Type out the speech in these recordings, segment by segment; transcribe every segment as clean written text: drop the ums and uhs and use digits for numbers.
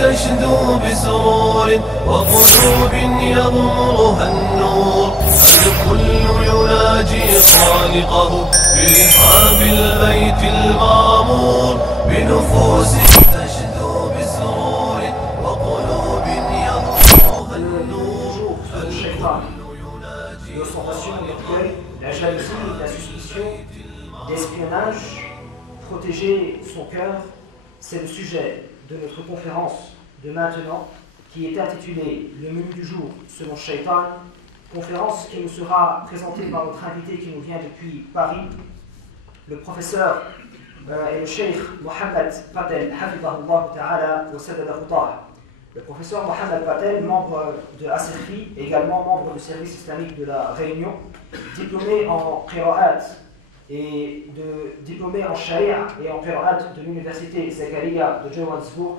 تشدو بسرور وقلوب يغمرها النور. الكل يناجي خالقه برحاب البيت المعمور بنفوس تشدو بسرور وقلوب يغمرها النور. L'ostentation, l'orgueil, la jalousie, la suspicion, l'espionnage, protéger son cœur, c'est le sujet de notre conférence de maintenant qui est intitulée « Le menu du jour selon Shaitan », conférence qui nous sera présentée par notre invité qui nous vient depuis Paris, le professeur et le cheikh Mohamed Patel, hafidahullah ta'ala wa saddadahu ta'ala. Le professeur Mohamed Patel, membre de ASERFI, également membre du service islamique de la Réunion, diplômé en qira'at et diplômé en sharia et en qira'at de l'université Zakaria de Johannesburg.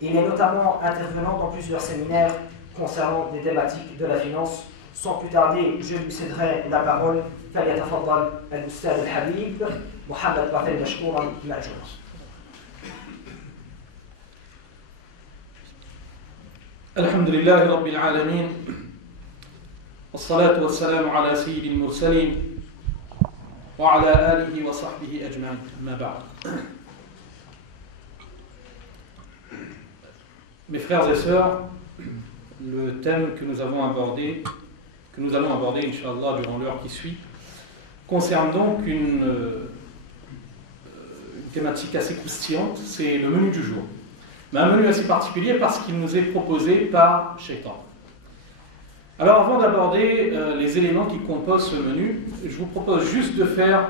Il est notamment intervenant dans plusieurs séminaires concernant des thématiques de la finance. Sans plus tarder, je lui céderai la parole. فليتفضل الأستاذ الحبيب محمد باتل مشكورا مأجورا. الحمد لله رب العالمين والصلاة والسلام على سيد المرسلين وعلى آله وصحبه أجمعين. أما بعد. Mes frères et sœurs, le thème que nous allons aborder, Inch'Allah, durant l'heure qui suit, concerne donc une thématique assez croustillante, c'est le menu du jour. Mais un menu assez particulier parce qu'il nous est proposé par Shaitan. Alors avant d'aborder les éléments qui composent ce menu, je vous propose juste de faire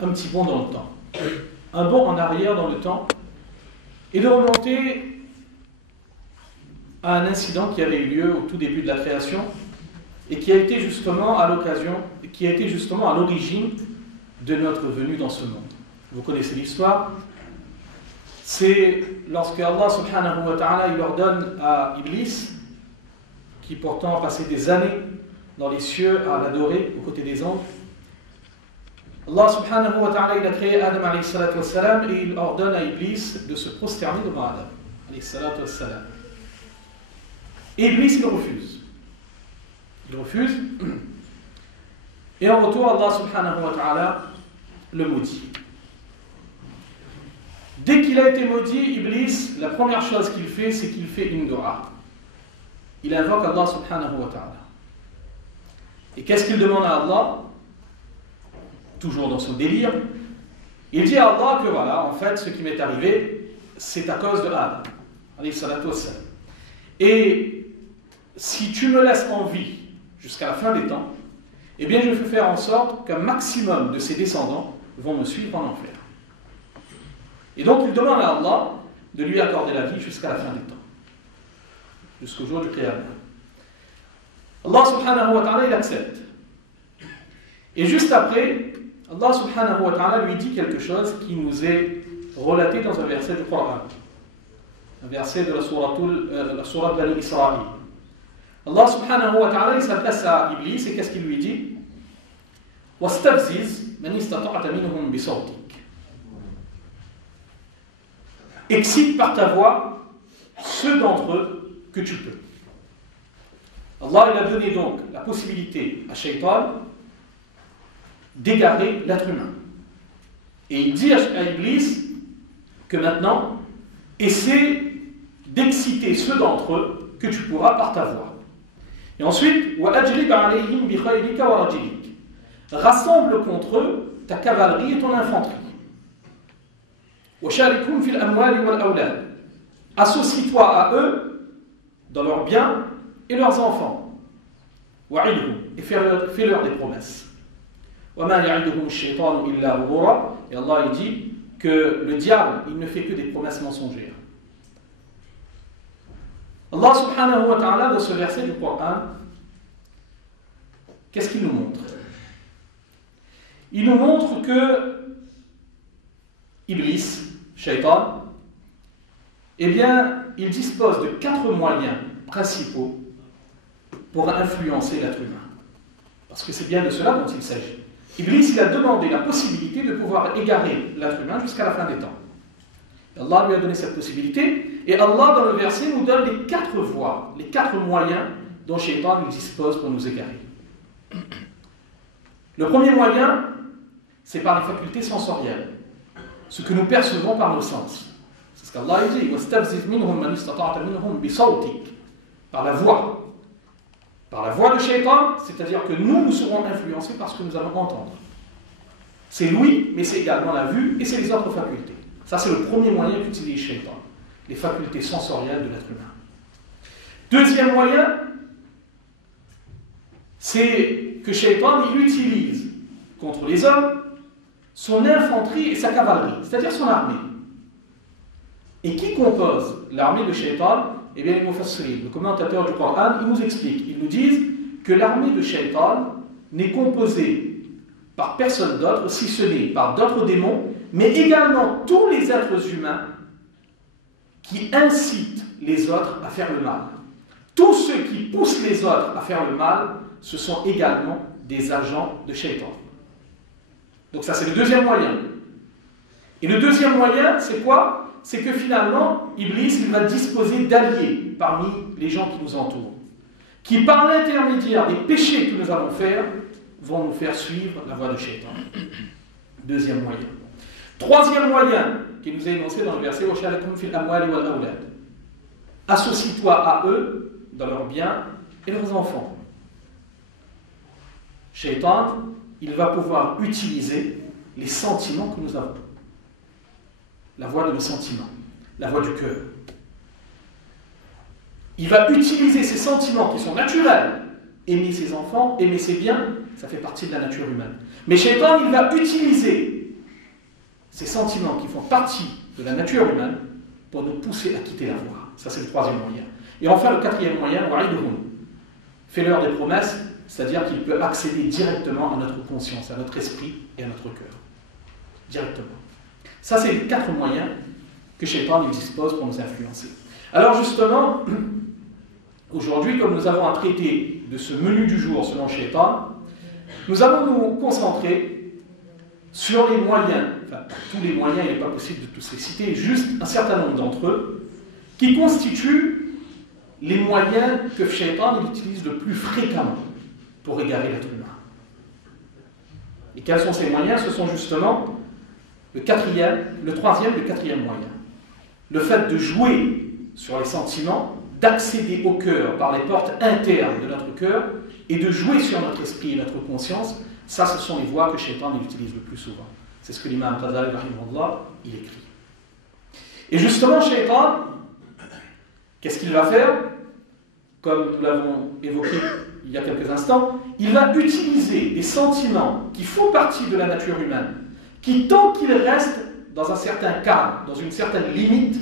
un petit bond dans le temps. Un bond en arrière dans le temps et de remonter à un incident qui avait eu lieu au tout début de la création et qui a été justement à l'origine de notre venue dans ce monde. Vous connaissez l'histoire. C'est lorsque Allah subhanahu wa ta'ala il ordonne à Iblis, qui pourtant a passé des années dans les cieux à l'adorer aux côtés des anges, Allah subhanahu wa ta'ala il a créé Adam alayhi salatu wassalam et il ordonne à Iblis de se prosterner devant Adam alayhi salatu wassalam. Et Iblis il refuse. Il refuse. Et en retour, Allah subhanahu wa ta'ala le maudit. Dès qu'il a été maudit, Iblis, la première chose qu'il fait, c'est qu'il fait une dua. Il invoque Allah subhanahu wa ta'ala. Et qu'est-ce qu'il demande à Allah? Toujours dans son délire. Il dit à Allah que voilà, en fait, ce qui m'est arrivé, c'est à cause de Adam. Alayhi salatu wassalam. Et si tu me laisses en vie jusqu'à la fin des temps, eh bien je vais faire en sorte qu'un maximum de ses descendants vont me suivre en enfer. Et donc il demande à Allah de lui accorder la vie jusqu'à la fin des temps, jusqu'au jour du Qiyamah. Allah subhanahu wa ta'ala il accepte. Et juste après, Allah subhanahu wa ta'ala lui dit quelque chose qui nous est relaté dans un verset du Coran, un verset de la sourate Bani Israël. Allah subhanahu wa ta'ala il s'adresse à Iblis et qu'est-ce qu'il lui dit? وَاسْتَفْزِزْ مَنِ اسْتَطَعْتَ مِنْهُمْ بِصَوْتِكَ. Excite par ta voix ceux d'entre eux que tu peux. Allah il a donné donc la possibilité à Shaitan d'égarer l'être humain. Et il dit à Iblis que maintenant, essaie d'exciter ceux d'entre eux que tu pourras par ta voix. Et ensuite, وَأَجْلِبْ عَلَيْهِمْ بِخَيْلِكَ وَرَجِلِكَ. Rassemble contre eux ta cavalerie et ton infanterie. وَشَارِكْهُمْ فِي الْأَمْوَالِ وَالْأَوْلَادِ. Associe-toi à eux dans leurs biens et leurs enfants. وَعِدْهُمْ. Et fais-leur des promesses. وَمَا يَعِدُهُمُ الشَّيْطَانُ إِلَّا غُرُورًا. Et Allah il dit que le diable, il ne fait que des promesses mensongères. Allah subhanahu wa ta'ala, dans ce verset du Coran, qu'est-ce qu'il nous montre? Il nous montre que Iblis, Shaitan, eh bien, il dispose de 4 moyens principaux pour influencer l'être humain. Parce que c'est bien de cela dont il s'agit. Iblis, il a demandé la possibilité de pouvoir égarer l'être humain jusqu'à la fin des temps. Allah lui a donné cette possibilité. Et Allah, dans le verset, nous donne les 4 voies, les 4 moyens dont Shaitan nous dispose pour nous égarer. Le premier moyen, c'est par les facultés sensorielles, ce que nous percevons par nos sens. C'est ce qu'Allah dit, par la voix. Par la voix de Shaitan, c'est-à-dire que nous serons influencés par ce que nous allons entendre. C'est l'ouïe, mais c'est également la vue, et c'est les autres facultés. Ça, c'est le premier moyen qu'utilise Shaitan, les facultés sensorielles de l'être humain. Deuxième moyen, c'est que Shaitan, il utilise contre les hommes son infanterie et sa cavalerie, c'est-à-dire son armée. Et qui compose l'armée de Shaitan? Eh bien, les Mufassirin, le commentateur du Coran, ils nous expliquent, ils nous disent que l'armée de Shaitan n'est composée par personne d'autre, si ce n'est par d'autres démons, mais également tous les êtres humains qui incitent les autres à faire le mal. Tous ceux qui poussent les autres à faire le mal, ce sont également des agents de Shaitan. Donc ça, c'est le deuxième moyen. Et le deuxième moyen, c'est quoi? C'est que finalement, Iblis, il va disposer d'alliés parmi les gens qui nous entourent, qui par l'intermédiaire des péchés que nous allons faire, vont nous faire suivre la voie de Shaitan. Deuxième moyen. Troisième moyen, qui nous est énoncé dans le verset « Associe-toi à eux dans leurs biens et leurs enfants. » Shaitan, il va pouvoir utiliser les sentiments que nous avons. La voie de nos sentiments, la voie du cœur. Il va utiliser ces sentiments qui sont naturels. Aimer ses enfants, aimer ses biens, ça fait partie de la nature humaine. Mais Shaitan, il va utiliser ces sentiments qui font partie de la nature humaine pour nous pousser à quitter la voie. Ça, c'est le troisième moyen. Et enfin, le quatrième moyen, fais-leur des promesses, c'est-à-dire qu'il peut accéder directement à notre conscience, à notre esprit et à notre cœur. Directement. Ça, c'est les 4 moyens que Shaitan dispose pour nous influencer. Alors justement, aujourd'hui, comme nous avons à traiter de ce menu du jour selon Shaitan, nous allons nous concentrer sur les moyens, enfin tous les moyens, il n'est pas possible de tous les citer, juste un certain nombre d'entre eux, qui constituent les moyens que Shaitan utilise le plus fréquemment pour égarer l'être humain. Et quels sont ces moyens? Ce sont justement le troisième, le quatrième moyen. Le fait de jouer sur les sentiments, d'accéder au cœur par les portes internes de notre cœur et de jouer sur notre esprit et notre conscience, ça, ce sont les voies que Shaitan utilise le plus souvent. C'est ce que l'imam Ghazali, rahimahullah, il écrit. Et justement, Shaitan, qu'est-ce qu'il va faire? Comme nous l'avons évoqué il y a quelques instants, il va utiliser des sentiments qui font partie de la nature humaine, qui, tant qu'ils restent dans un certain cadre, dans une certaine limite,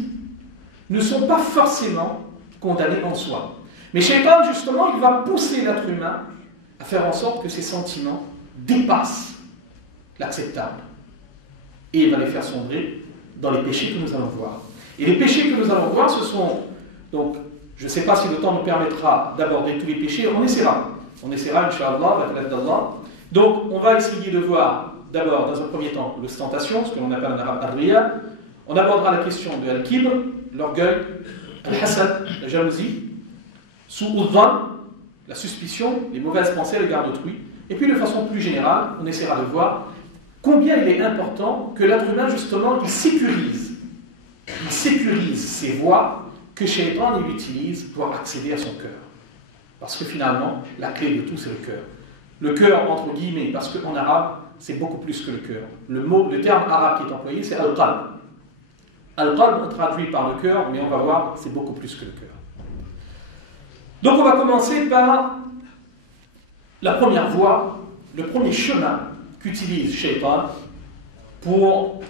ne sont pas forcément condamnés en soi. Mais Shaitan, justement, il va pousser l'être humain à faire en sorte que ces sentiments dépassent l'acceptable. Et il va les faire sombrer dans les péchés que nous allons voir. Et les péchés que nous allons voir, ce sont... Donc, je ne sais pas si le temps nous permettra d'aborder tous les péchés, on essaiera. On essaiera, Inch'Allah, avec l'aide d'Allah. Donc, on va essayer de voir d'abord, dans un premier temps, l'ostentation, ce que l'on appelle en arabe adriya. On abordera la question de al-kibr, l'orgueil, al-hasad, la jalousie, su'udhan, la suspicion, les mauvaises pensées à l'égard d'autrui. Et puis, de façon plus générale, on essaiera de voir combien il est important que l'être humain, justement, il sécurise ces voies que Shaitan utilise pour accéder à son cœur. Parce que finalement, la clé de tout, c'est le cœur. Le cœur, entre guillemets, parce qu'en arabe, c'est beaucoup plus que le cœur. Le terme arabe qui est employé, c'est al-qalb. Al-qalb, on traduit par le cœur, mais on va voir, c'est beaucoup plus que le cœur. Donc on va commencer par la première voie, le premier chemin qu'utilise Shaitan pour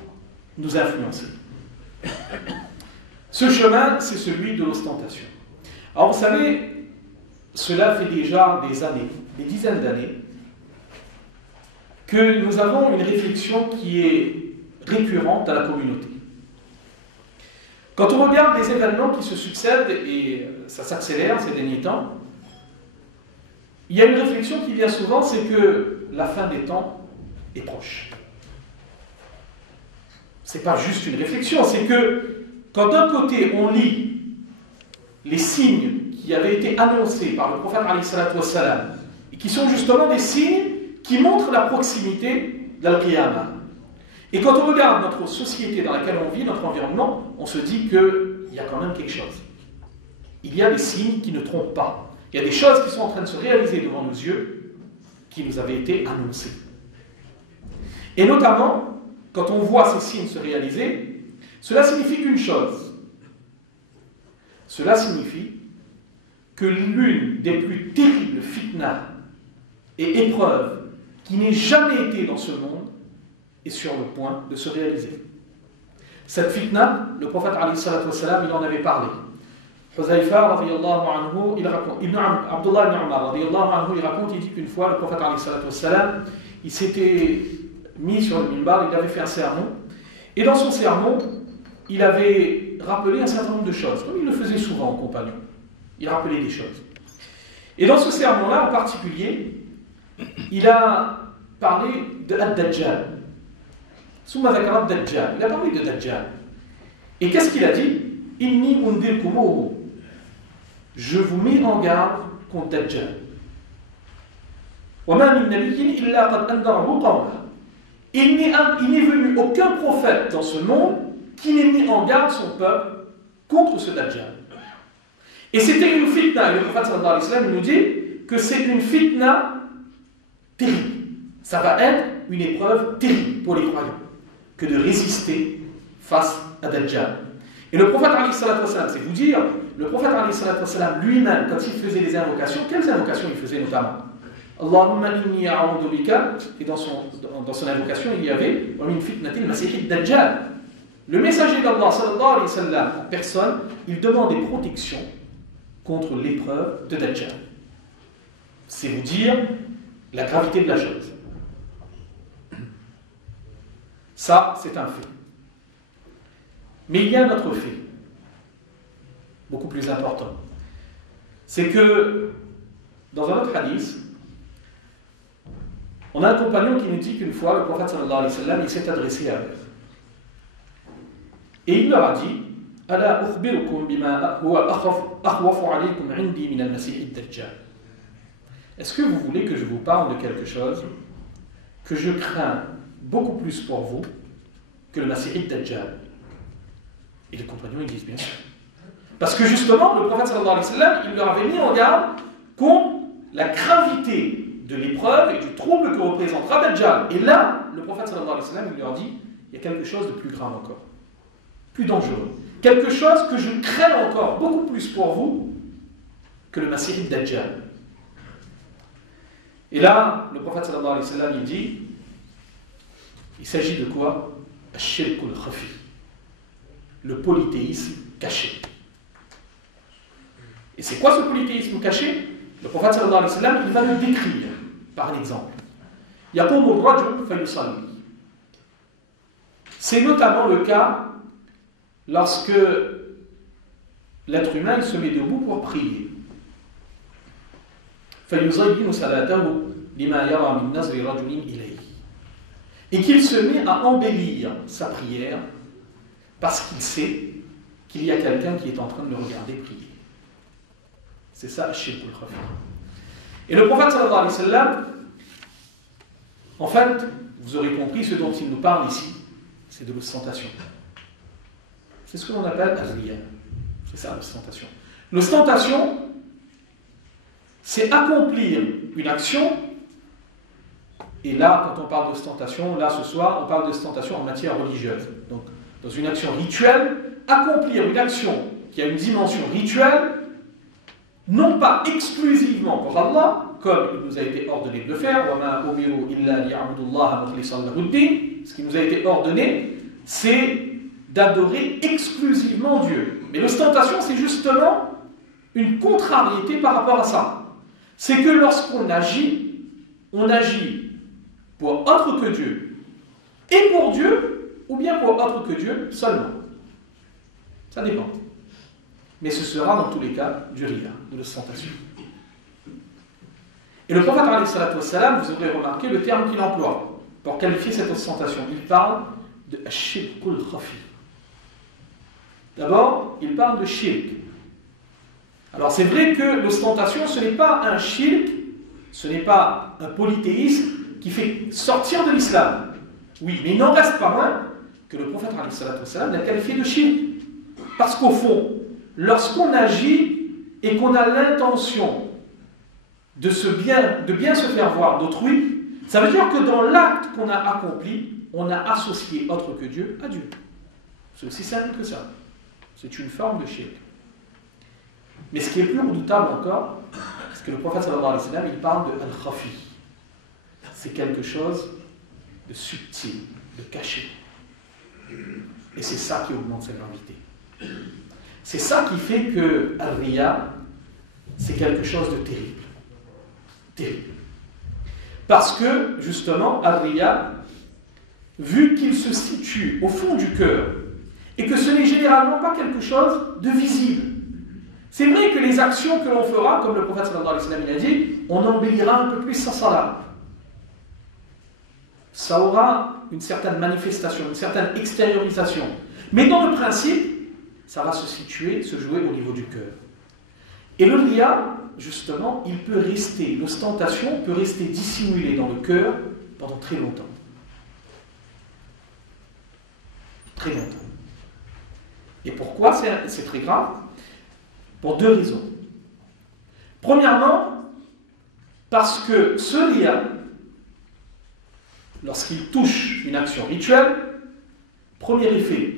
nous influencer. Ce chemin, c'est celui de l'ostentation. Alors vous savez, cela fait déjà des années, des dizaines d'années, que nous avons une réflexion qui est récurrente à la communauté. Quand on regarde les événements qui se succèdent, et ça s'accélère ces derniers temps, il y a une réflexion qui vient souvent, c'est que la fin des temps est proche. c'est pas juste une réflexion, c'est que quand d'un côté on lit les signes qui avaient été annoncés par le prophète alayhi salatu wassalam, et qui sont justement des signes qui montrent la proximité d'Al-Qiyamah. Et quand on regarde notre société dans laquelle on vit, notre environnement, on se dit qu'il y a quand même quelque chose. Il y a des signes qui ne trompent pas. Il y a des choses qui sont en train de se réaliser devant nos yeux, qui nous avaient été annoncées. Et notamment, quand on voit ces signes se réaliser, cela signifie qu'une chose. Cela signifie que l'une des plus terribles fitnas et épreuves qui n'ait jamais été dans ce monde est sur le point de se réaliser. Cette fitna, le prophète alayhi salatu wassalam, il en avait parlé. Huzaifa radiyallahu anhu, il raconte, Abdullah ibn Umar radiyallahu anhu, il raconte, il dit qu'une fois, le prophète alayhi salatu wassalam, il s'était mis sur le minbar, il avait fait un sermon, et dans son sermon, il avait rappelé un certain nombre de choses, comme il le faisait souvent aux compagnons. Il rappelait des choses. Et dans ce sermon-là, en particulier, il a parlé de Ad-Dajjal. Summa dhakara Ad-Dajjal. Il a parlé de Dajjal. Et qu'est-ce qu'il a dit? Inni undirkumuhu. Je vous mets en garde contre Dajjal. Wa ma min nabiyyin illa qad andarahu qawmah. Il n'est venu aucun prophète dans ce monde qui n'ait mis en garde son peuple contre ce Dajjal. Et c'était une fitna. Et le prophète sallallahu alayhi wa sallam nous dit que c'est une fitna terrible. Ça va être une épreuve terrible pour les croyants que de résister face à Dajjal. Et le prophète alayhi salatu wassalam, c'est vous dire, le prophète alayhi salatu wassalam lui-même, quand il faisait les invocations, quelles invocations il faisait notamment? Allahumma inni a'udhu bika, et dans son invocation il y avait wa min fitnatil masihid Dajjal. Le messager d'Allah sallallahu alayhi wa sallam en personne, il demandait protection contre l'épreuve de Dajjal. C'est vous dire la gravité de la chose. Ça, c'est un fait. Mais il y a un autre fait, beaucoup plus important. C'est que, dans un autre hadith, on a un compagnon qui nous dit qu'une fois, le prophète sallallahu alayhi wa sallam, il s'est adressé à eux. Et il leur a dit, Ala ukhbirukum bima huwa akhwafu alaykum indi min al-masih ad-dajjal. Est-ce que vous voulez que je vous parle de quelque chose que je crains beaucoup plus pour vous que le Masih ad-Dajjal? Et les compagnons ils disent bien sûr. Parce que justement, le prophète sallallahu alayhi wa sallam, il leur avait mis en garde contre la gravité de l'épreuve et du trouble que représentera Dajjal. Et là, le prophète sallallahu alayhi wa sallam, il leur dit, il y a quelque chose de plus grave encore, plus dangereux. Quelque chose que je crains encore beaucoup plus pour vous que le Masih ad-Dajjal. Et là, le prophète sallallahu alayhi wa sallam, il dit, il s'agit de quoi? Ash-shirkul khafi, le polythéisme caché. Et c'est quoi ce polythéisme caché? Le prophète sallallahu alayhi wa sallam, il va le décrire par un exemple. Yaqumu ar-rajul fayusalli. C'est notamment le cas lorsque l'être humain il se met debout pour prier. Et qu'il se met à embellir sa prière parce qu'il sait qu'il y a quelqu'un qui est en train de le regarder prier. C'est ça, Ash-Shirkul Khafi. Et le prophète sallallahu alayhi wa sallam, en fait, vous aurez compris, ce dont il nous parle ici, c'est de l'ostentation. C'est ce que l'on appelle al-riya. C'est ça, l'ostentation. L'ostentation, c'est accomplir une action, et là, quand on parle d'ostentation, là ce soir, on parle d'ostentation en matière religieuse. Donc, dans une action rituelle, accomplir une action qui a une dimension rituelle, non pas exclusivement pour Allah, comme il nous a été ordonné de le faire, ce qui nous a été ordonné, c'est d'adorer exclusivement Dieu. Mais l'ostentation, c'est justement une contrariété par rapport à ça. C'est que lorsqu'on agit, on agit pour autre que Dieu, et pour Dieu, ou bien pour autre que Dieu seulement. Ça dépend. Mais ce sera dans tous les cas du riya, de l'ostentation. Et le prophète alayhi salatu wassalam, vous aurez remarqué le terme qu'il emploie pour qualifier cette ostentation. Il parle de Ash-Shirkul Khafi. D'abord, il parle de shirk. Alors c'est vrai que l'ostentation, ce n'est pas un shirk, ce n'est pas un polythéisme qui fait sortir de l'islam. Oui, mais il n'en reste pas moins que le prophète l'a qualifié de shirk. Parce qu'au fond, lorsqu'on agit et qu'on a l'intention de bien se faire voir d'autrui, ça veut dire que dans l'acte qu'on a accompli, on a associé autre que Dieu à Dieu. C'est aussi simple que ça. C'est une forme de shirk. Mais ce qui est plus redoutable encore, c'est que le prophète sallallahu alayhi wa sallam, il parle de al-khafi. C'est quelque chose de subtil, de caché. Et c'est ça qui augmente sa gravité. C'est ça qui fait que al-riya, c'est quelque chose de terrible. Terrible. Parce que, justement, al-riya, vu qu'il se situe au fond du cœur, et que ce n'est généralement pas quelque chose de visible. C'est vrai que les actions que l'on fera, comme le prophète sallallahu alayhi wa sallam il a dit, on embellira un peu plus sa salat. Ça aura une certaine manifestation, une certaine extériorisation. Mais dans le principe, ça va se jouer au niveau du cœur. Et le riya, justement, il peut rester, l'ostentation peut rester dissimulée dans le cœur pendant très longtemps. Très longtemps. Et pourquoi c'est très grave? Pour deux raisons. Premièrement, parce que ce riya, lorsqu'il touche une action rituelle, premier effet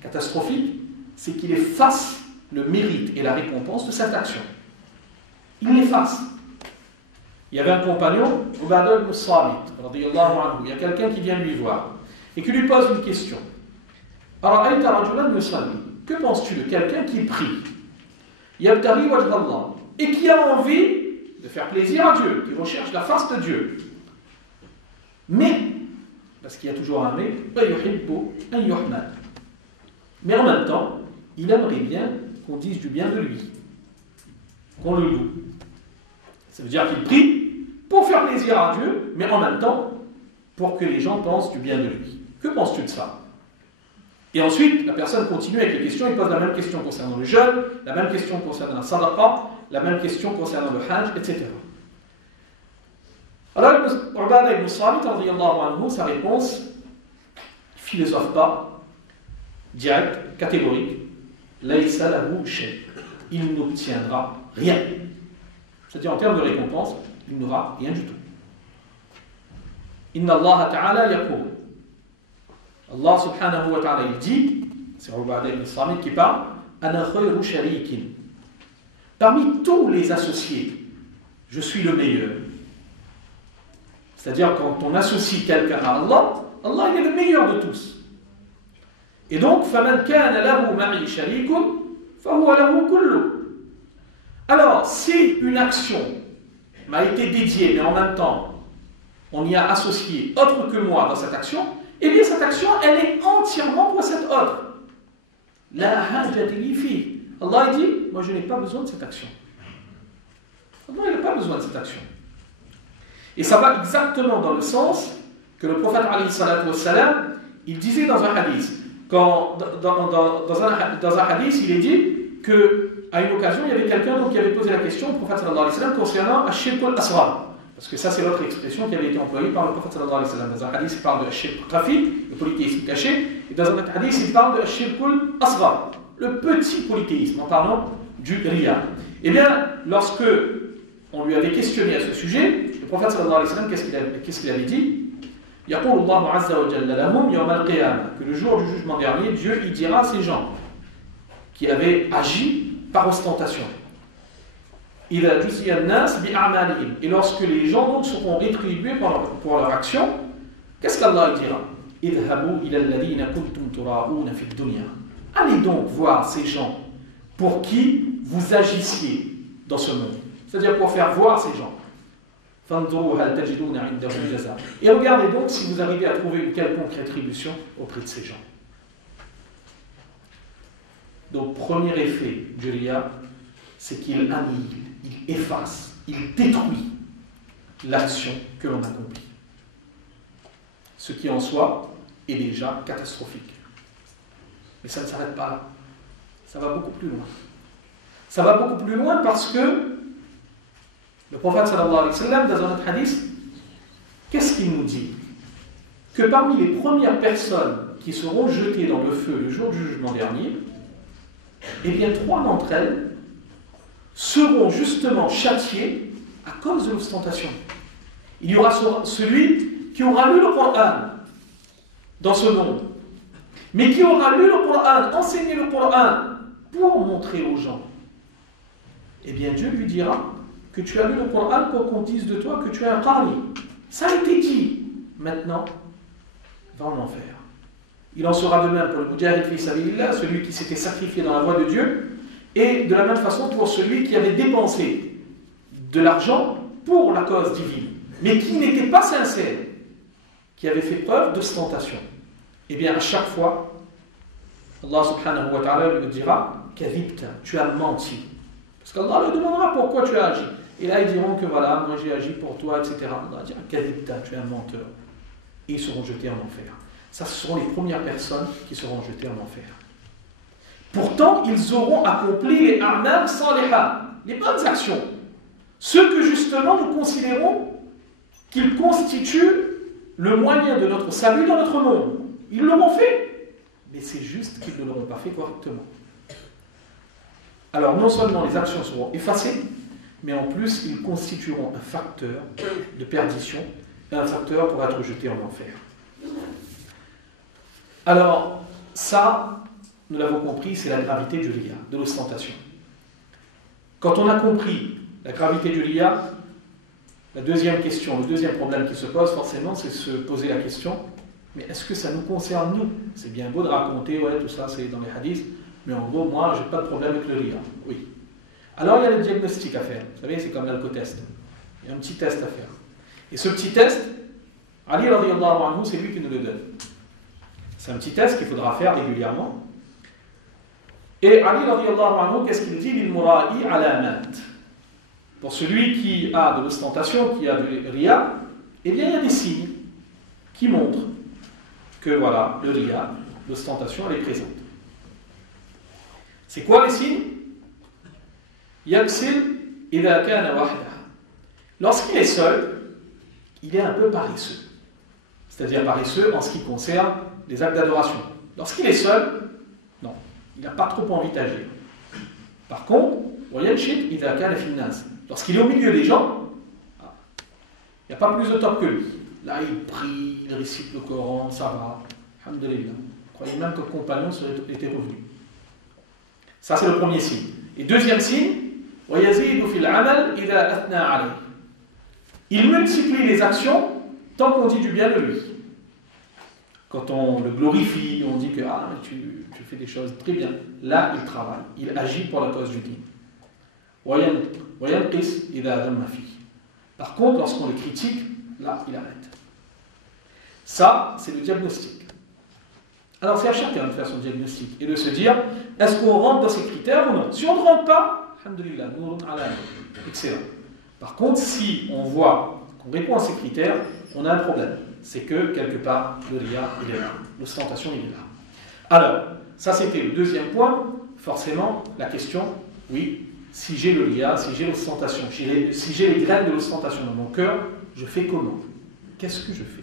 catastrophique, c'est qu'il efface le mérite et la récompense de cette action. Il l'efface. Il y avait un compagnon, Ubadah ibn Samit, radiyallahu anhu, il y a quelqu'un qui vient lui voir et qui lui pose une question. Que penses-tu de quelqu'un qui prie, yabtaghi wajha Allah, et qui a envie de faire plaisir à Dieu, qui recherche la face de Dieu, mais, parce qu'il y a toujours un mais, mais en même temps, il aimerait bien qu'on dise du bien de lui, qu'on le loue. Ça veut dire qu'il prie pour faire plaisir à Dieu, mais en même temps, pour que les gens pensent du bien de lui. Que penses-tu de ça? Et ensuite, la personne continue avec les questions, il pose la même question concernant le jeûne, la même question concernant la sadaqa, la même question concernant le hajj, etc. Alors, Ubadah ibn Samit, radiyallahu anhu, sa réponse, philosophe pas, direct, catégorique, laysa lahu shay, il n'obtiendra rien. C'est-à-dire en termes de récompense, il n'aura rien du tout. Inna Allah ta'ala yaqul. Allah subhanahu wa ta'ala il dit, c'est Ubadah ibn Samit qui parle, ana khayru sharikin. Parmi tous les associés, je suis le meilleur. C'est-à-dire quand on associe quelqu'un à Allah, Allah il est le meilleur de tous. Et donc, فَمَنْ كَانَ لَهُ مَعِي شَرِيكٌ فَهُوَ لَهُ كُلُّ. Alors, si une action m'a été dédiée, mais en même temps, on y a associé autre que moi dans cette action, eh bien cette action, elle est entièrement pour cette autre. La hajat li fi. Allah dit, moi je n'ai pas besoin de cette action. Allah il n'a pas besoin de cette action. Et ça va exactement dans le sens que le prophète alayhi salatu wassalam, il disait dans un hadith, quand dans un hadith, il est dit qu'à une occasion, il y avait quelqu'un qui avait posé la question au prophète sallallahu alayhi wa sallam concernant Ash-Shirk al-Asghar. Parce que ça, c'est l'autre expression qui avait été employée par le prophète sallallahu alayhi wa sallam. Dans un hadith, il parle de Ash-Shirk al-Khafi, le polythéisme caché, et dans un autre hadith, il parle de Ash-Shirk al-Asghar, le petit polythéisme, en parlant du riya. Eh bien, lorsque on lui avait questionné à ce sujet, le prophète sallallahu alayhi wa sallam, qu'est-ce qu'il avait dit? يقول الله عز وجل لهم يوم القيامة, que le jour du jugement dernier, Dieu il dira à ces gens qui avaient agi par ostentation. إذا جزي الناس بأعمالهم, et lorsque les gens donc seront rétribués pour leur action, qu'est-ce qu'Allah dira? اذهبوا إلى الذين كنتم تراءون في الدنيا. Allez donc voir ces gens pour qui vous agissiez dans ce monde, c'est-à-dire pour faire voir ces gens. Et regardez donc si vous arrivez à trouver une quelconque rétribution auprès de ces gens. Donc, premier effet du riya, c'est qu'il annihile, il efface, il détruit l'action que l'on accomplit. Ce qui en soi est déjà catastrophique. Mais ça ne s'arrête pas là. Ça va beaucoup plus loin. Ça va beaucoup plus loin parce que le prophète sallallahu alayhi wa sallam, dans un autre hadith, qu'est-ce qu'il nous dit? Que parmi les premières personnes qui seront jetées dans le feu le jour du jugement dernier, eh bien 3 d'entre elles seront justement châtiées à cause de l'ostentation. Il y aura celui qui aura lu le Coran dans ce monde, mais qui aura lu le Coran, enseigné le Coran pour montrer aux gens. Eh bien Dieu lui dira que tu as lu le Coran pour qu'on dise de toi que tu es un qari. Ça a été dit. Maintenant, va en enfer. Il en sera de même pour le mujahid fi sabilillah, celui qui s'était sacrifié dans la voie de Dieu, et de la même façon pour celui qui avait dépensé de l'argent pour la cause divine, mais qui n'était pas sincère, qui avait fait preuve d'ostentation. Eh bien, à chaque fois, Allah subhanahu wa ta'ala lui dira Kadhibta, tu as menti. Parce qu'Allah lui demandera pourquoi tu as agi. Et là, ils diront que voilà, moi j'ai agi pour toi, etc. Allah dira Kadhibta, tu es un menteur. Et ils seront jetés en enfer. Ça, ce seront les premières personnes qui seront jetées en enfer. Pourtant, ils auront accompli les a'mal salihah, les bonnes actions. Ceux que justement nous considérons qu'ils constituent le moyen de notre salut dans notre monde. Ils l'auront fait, mais c'est juste qu'ils ne l'auront pas fait correctement. Alors non seulement les actions seront effacées, mais en plus ils constitueront un facteur de perdition, un facteur pour être jetés en enfer. Alors ça, nous l'avons compris, c'est la gravité du riya, de l'ostentation. Quand on a compris la gravité du riya, la deuxième question, le deuxième problème qui se pose forcément, c'est se poser la question, mais est-ce que ça nous concerne nous? C'est bien beau de raconter, ouais, tout ça c'est dans les hadiths, mais en gros, moi, j'ai pas de problème avec le riya. Oui. Alors il y a le diagnostic à faire. Vous savez, c'est comme l'alcotest. Il y a un petit test à faire. Et ce petit test, Ali radiyallahu anhu, c'est lui qui nous le donne. C'est un petit test qu'il faudra faire régulièrement. Et Ali radiyallahu anhu, qu'est-ce qu'il dit? Lil mura'i alamat. Pour celui qui a de l'ostentation, qui a du riya, eh bien il y a des signes qui montrent que voilà, le riya, l'ostentation, elle est présente. C'est quoi les signes? Yaksil idha kana wahda. Lorsqu'il est seul, il est un peu paresseux. C'est-à-dire paresseux en ce qui concerne les actes d'adoration. Lorsqu'il est seul, non, il n'a pas trop envie d'agir. Par contre, wayanshid idha kana fi nas. Lorsqu'il est au milieu des gens, il n'y a pas plus de top que lui. Là, il prie, il récite le Coran, ça va. Alhamdulillah. Croyez même que le compagnon était revenu. Ça, c'est le premier signe. Et deuxième signe, il multiplie les actions tant qu'on dit du bien de lui. Quand on le glorifie, on dit que tu fais des choses très bien. Là, il travaille, il agit pour la cause du dîn. Par contre, lorsqu'on le critique, là, il arrête. Ça, c'est le diagnostic. Alors, c'est à chacun de faire son diagnostic et de se dire, est-ce qu'on rentre dans ces critères ou non? Si on ne rentre pas, alhamdulillah, excellent. Par contre, si on voit qu'on répond à ces critères, on a un problème. C'est que, quelque part, le riya, il est là. L'ostentation, il est là. Alors, ça c'était le deuxième point. Forcément, la question, oui, si j'ai le riya, si j'ai l'ostentation, si j'ai les graines de l'ostentation dans mon cœur, je fais comment? Qu'est-ce que je fais?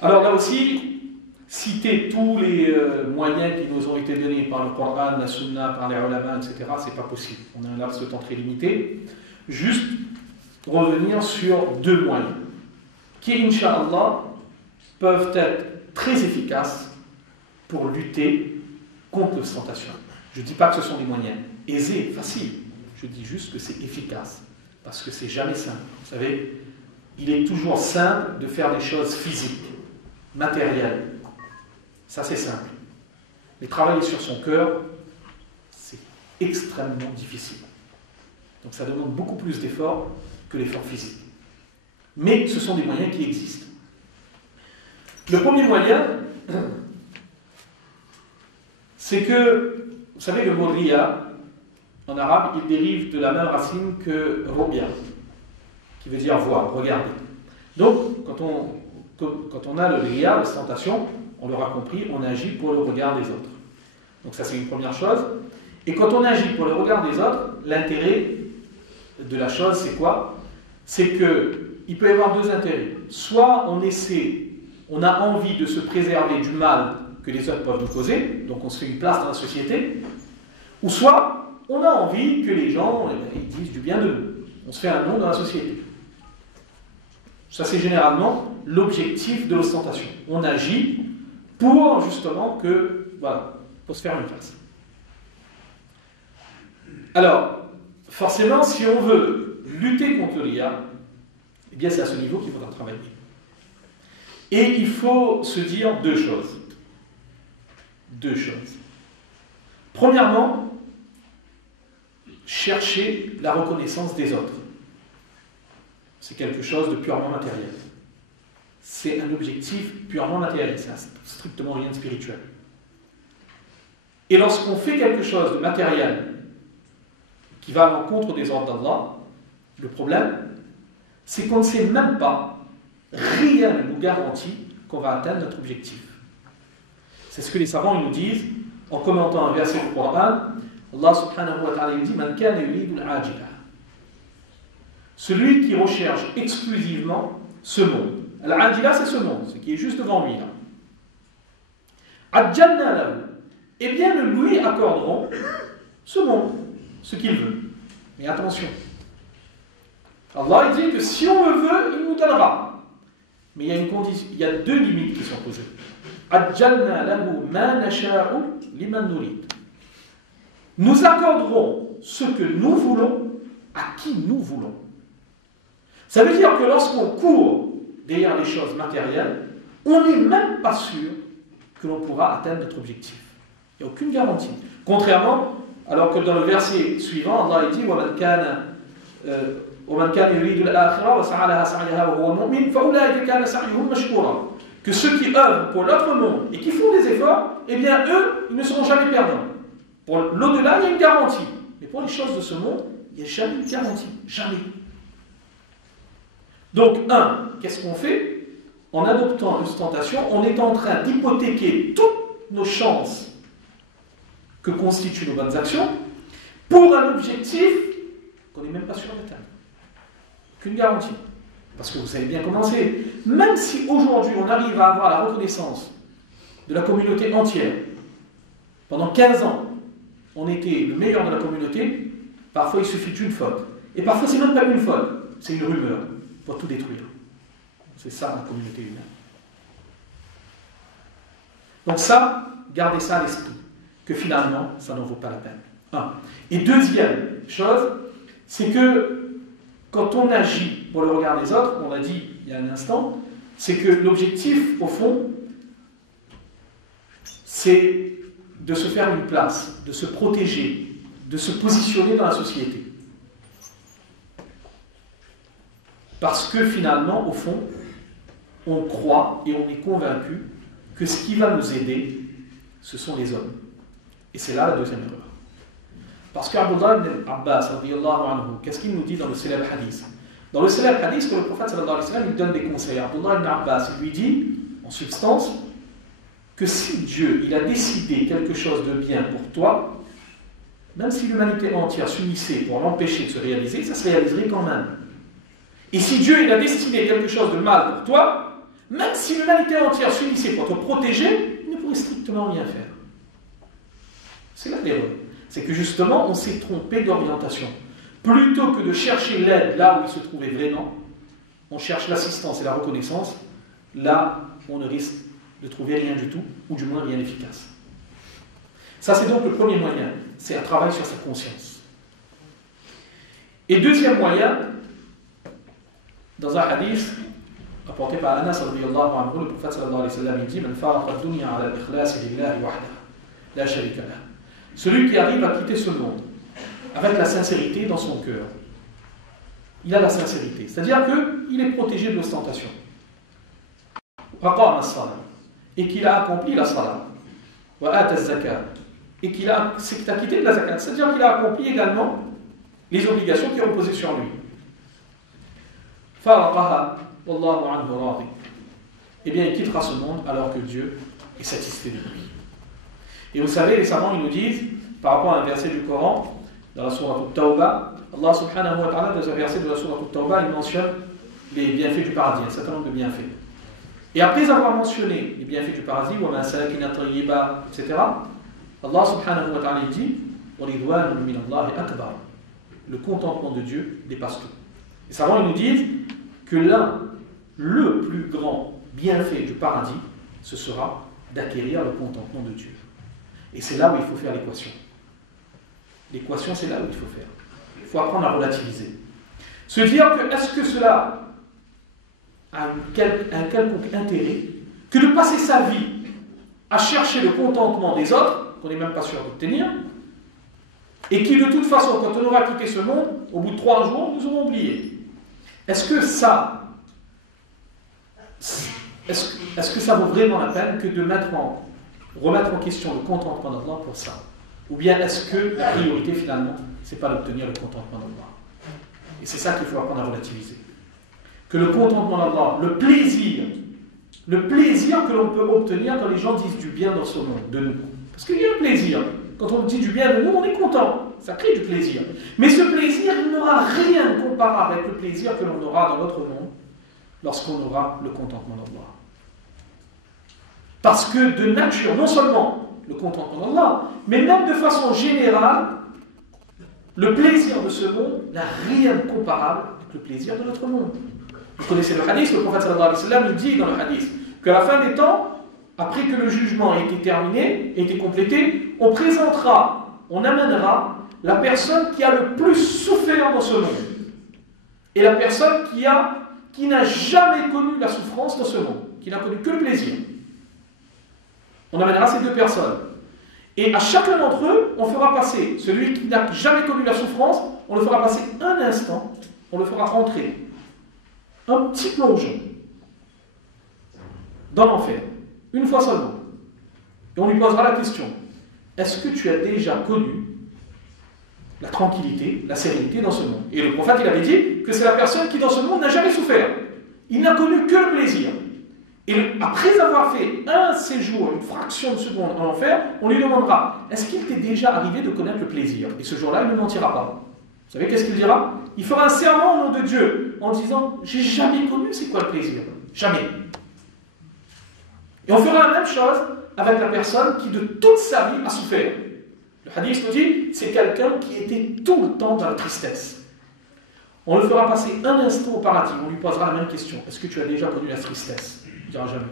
Alors là aussi, citer tous les moyens qui nous ont été donnés par le Coran, la Sunna, par les ulama, etc., c'est pas possible. On a un laps de temps très limité. Juste revenir sur 2 moyens qui, Inch'Allah, peuvent être très efficaces pour lutter contre l'ostentation. Je ne dis pas que ce sont des moyens aisés, faciles. Je dis juste que c'est efficace. Parce que c'est jamais simple. Vous savez, il est toujours simple de faire des choses physiques, matérielles. Ça, c'est simple. Mais travailler sur son cœur, c'est extrêmement difficile. Donc ça demande beaucoup plus d'efforts que l'effort physique. Mais ce sont des moyens qui existent. Le premier moyen, c'est que, vous savez, le mot riya, en arabe, il dérive de la même racine que ru'ya, qui veut dire voir, regarder. Donc, quand on quand on a le riya, l'ostentation, on l'aura compris, on agit pour le regard des autres. Donc ça c'est une première chose. Et quand on agit pour le regard des autres, l'intérêt de la chose c'est quoi? C'est qu'il peut y avoir deux intérêts. Soit on a envie de se préserver du mal que les autres peuvent nous causer, donc on se fait une place dans la société, ou soit on a envie que les gens ils disent du bien de nous. On se fait un nom dans la société. Ça c'est généralement l'objectif de l'ostentation. On agit pour justement pour se faire une place. Alors, forcément, si on veut lutter contre l'IA, eh bien c'est à ce niveau qu'il faudra travailler. Et il faut se dire deux choses. Premièrement, chercher la reconnaissance des autres. C'est quelque chose de purement matériel. C'est un objectif purement matériel, ça n'a strictement rien de spirituel. Et lorsqu'on fait quelque chose de matériel qui va à l'encontre des ordres d'Allah, le problème, c'est qu'on ne sait même pas, rien ne nous garantit qu'on va atteindre notre objectif. C'est ce que les savants nous disent en commentant un verset du Coran. Allah subhanahu wa ta'ala dit Man kana yuridu al-ajila. Celui qui recherche exclusivement ce monde. Al-ajila, c'est ce monde, ce qui est juste devant lui. Ajjalna lahu. Eh bien, nous lui accorderons ce monde, ce qu'il veut. Mais attention, Allah dit que si on le veut, il nous donnera. Mais il y a une condition, il y a deux limites qui sont posées. Ajjalna lahu ma nasha'u liman nurid. Nous accorderons ce que nous voulons à qui nous voulons. Ça veut dire que lorsqu'on court derrière les choses matérielles, on n'est même pas sûr que l'on pourra atteindre notre objectif. Il n'y a aucune garantie. Contrairement, alors que dans le verset suivant, Allah dit وَمَنْ كَانَ يُرِيدُ الْآخِرَةَ وَسَعَى لَهَا سَعْيَهَا وَهُوَ مُؤْمِنٌ فَأُولَٰئِكَ كَانَ سَعْيُهُمْ مَشْكُورًا. Que ceux qui œuvrent pour l'autre monde et qui font des efforts, eh bien eux, ils ne seront jamais perdants. Pour l'au-delà, il y a une garantie. Mais pour les choses de ce monde, il n'y a jamais une garantie. Jamais. Donc, qu'est-ce qu'on fait? En adoptant l'ostentation, on est en train d'hypothéquer toutes nos chances que constituent nos bonnes actions pour un objectif qu'on n'est même pas sûr d'atteindre. Aucune garantie. Parce que vous savez bien comment c'est. Même si aujourd'hui on arrive à avoir la reconnaissance de la communauté entière, pendant 15 ans, on était le meilleur de la communauté, parfois il suffit d'une faute. Et parfois c'est même pas une faute, c'est une rumeur pour tout détruire. C'est ça la communauté humaine. Donc ça, gardez ça à l'esprit, que finalement, ça n'en vaut pas la peine. Et deuxième chose, c'est que quand on agit pour le regard des autres, on l'a dit il y a un instant, c'est que l'objectif, au fond, c'est de se faire une place, de se protéger, de se positionner dans la société. Parce que finalement, au fond, on croit et on est convaincu que ce qui va nous aider, ce sont les hommes. Et c'est là la deuxième erreur. Parce qu'Abdullah ibn Abbas, qu'est-ce qu'il nous dit dans le célèbre hadith? Dans le célèbre hadith, que le prophète sallallahu alayhi wa sallam, il donne des conseils. Abdullah ibn Abbas, il lui dit, en substance, que si Dieu il a décidé quelque chose de bien pour toi, même si l'humanité entière s'unissait pour l'empêcher de se réaliser, ça se réaliserait quand même. Et si Dieu il a destiné quelque chose de mal pour toi, même si l'humanité entière s'unissait pour te protéger, il ne pourrait strictement rien faire. C'est là l'erreur. C'est que justement, on s'est trompé d'orientation. Plutôt que de chercher l'aide là où il se trouvait vraiment, on cherche l'assistance et la reconnaissance là où on ne risque de trouver rien du tout, ou du moins rien d'efficace. Ça, c'est donc le premier moyen. C'est un travail sur sa conscience. Et deuxième moyen, dans un hadith apporté par Anas radiyallahu anhu, le prophète sallallahu alayhi wa sallam dit Man faraqa ad-dunya ala al-ikhlas lillahi wahdahu la sharika lahu. Celui qui arrive à quitter ce monde avec la sincérité dans son cœur, il a la sincérité, c'est-à-dire qu'il est protégé de l'ostentation. Raqama as-salat, et qu'il a accompli la salat, wa ata az-zakat, et qu'il a quitté de la zakat, c'est-à-dire qu'il a accompli également les obligations qui reposaient sur lui. Faraqaha wallahu anhu radi. eh bien il quittera ce monde alors que Dieu est satisfait de lui. Et vous savez, les savants ils nous disent, par rapport à un verset du Coran, dans la sourate At-Tawbah, Allah subhanahu wa ta'ala, dans un verset de la sourate At-Tawbah, il mentionne les bienfaits du paradis, un certain nombre de bienfaits. Et après avoir mentionné les bienfaits du paradis, etc., Allah subhanahu wa ta'ala dit le contentement de Dieu dépasse tout. Les savants ils nous disent que le plus grand bienfait du paradis, ce sera d'acquérir le contentement de Dieu. Et c'est là où il faut faire l'équation. L'équation, c'est là où il faut faire. Il faut apprendre à relativiser. Se dire que est-ce que cela a un quelconque intérêt que de passer sa vie à chercher le contentement des autres, qu'on n'est même pas sûr d'obtenir, et qui de toute façon, quand on aura quitté ce monde, au bout de 3 jours, nous aurons oublié. Est-ce que ça vaut vraiment la peine que de remettre en question le contentement d'Allah pour ça? Ou bien est-ce que la priorité finalement, c'est pas d'obtenir le contentement d'Allah? Et c'est ça qu'il faut apprendre à relativiser. Que le contentement d'Allah, le plaisir que l'on peut obtenir quand les gens disent du bien dans ce monde, de nous. Parce qu'il y a un plaisir. Quand on dit du bien de nous, on est content. Ça crée du plaisir. Mais ce plaisir, il n'aura rien comparable avec le plaisir que l'on aura dans notre monde lorsqu'on aura le contentement d'Allah. Parce que de nature, non seulement le contentement d'Allah, mais même de façon générale, le plaisir de ce monde n'a rien de comparable avec le plaisir de notre monde. Vous connaissez le hadith, le prophète sallallahu alayhi wa sallam nous dit dans le hadith qu'à la fin des temps, après que le jugement ait été terminé, ait été complété, on amènera la personne qui a le plus souffert dans ce monde. Et la personne qui n'a jamais connu la souffrance dans ce monde, qui n'a connu que le plaisir. On amènera ces 2 personnes. Et à chacun d'entre eux, on fera passer, celui qui n'a jamais connu la souffrance, on le fera passer un instant, on le fera rentrer. Un petit plongeon dans l'enfer, une fois seulement. Et on lui posera la question, est-ce que tu as déjà connu la tranquillité, la sérénité dans ce monde? Et le prophète, il avait dit que c'est la personne qui dans ce monde n'a jamais souffert. Il n'a connu que le plaisir. Et après avoir fait un séjour, une fraction de seconde en enfer, on lui demandera, est-ce qu'il t'est déjà arrivé de connaître le plaisir? Et ce jour-là, il ne mentira pas. Vous savez qu'est-ce qu'il dira? Il fera un serment au nom de Dieu en disant, j'ai jamais connu c'est quoi le plaisir. Jamais. Et on fera la même chose avec la personne qui de toute sa vie a souffert. Le hadith nous dit, c'est quelqu'un qui était tout le temps dans la tristesse. On le fera passer un instant au paradis, on lui posera la même question. Est-ce que tu as déjà connu la tristesse? Il dira jamais.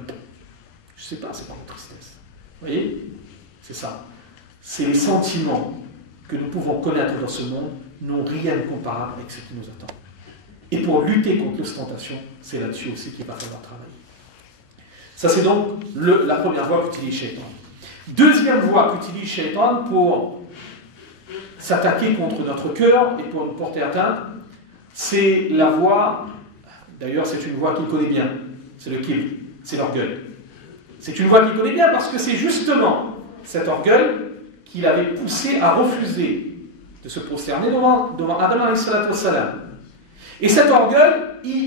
Je ne sais pas, c'est pas la tristesse. Vous voyez? C'est ça. C'est les sentiments que nous pouvons connaître dans ce monde n'ont rien de comparable avec ce qui nous attend. Et pour lutter contre l'ostentation, c'est là-dessus aussi qu'il va falloir travailler. Ça, c'est donc la première voie qu'utilise Shaitan. Deuxième voie qu'utilise Shaitan pour s'attaquer contre notre cœur et pour nous porter atteinte, c'est la voie, d'ailleurs c'est une voie qu'il connaît bien, c'est le kibr, c'est l'orgueil. C'est une voie qu'il connaît bien parce que c'est justement cet orgueil qu'il avait poussé à refuser de se prosterner devant Adam alayhi salatu wassalam. Et cet orgueil,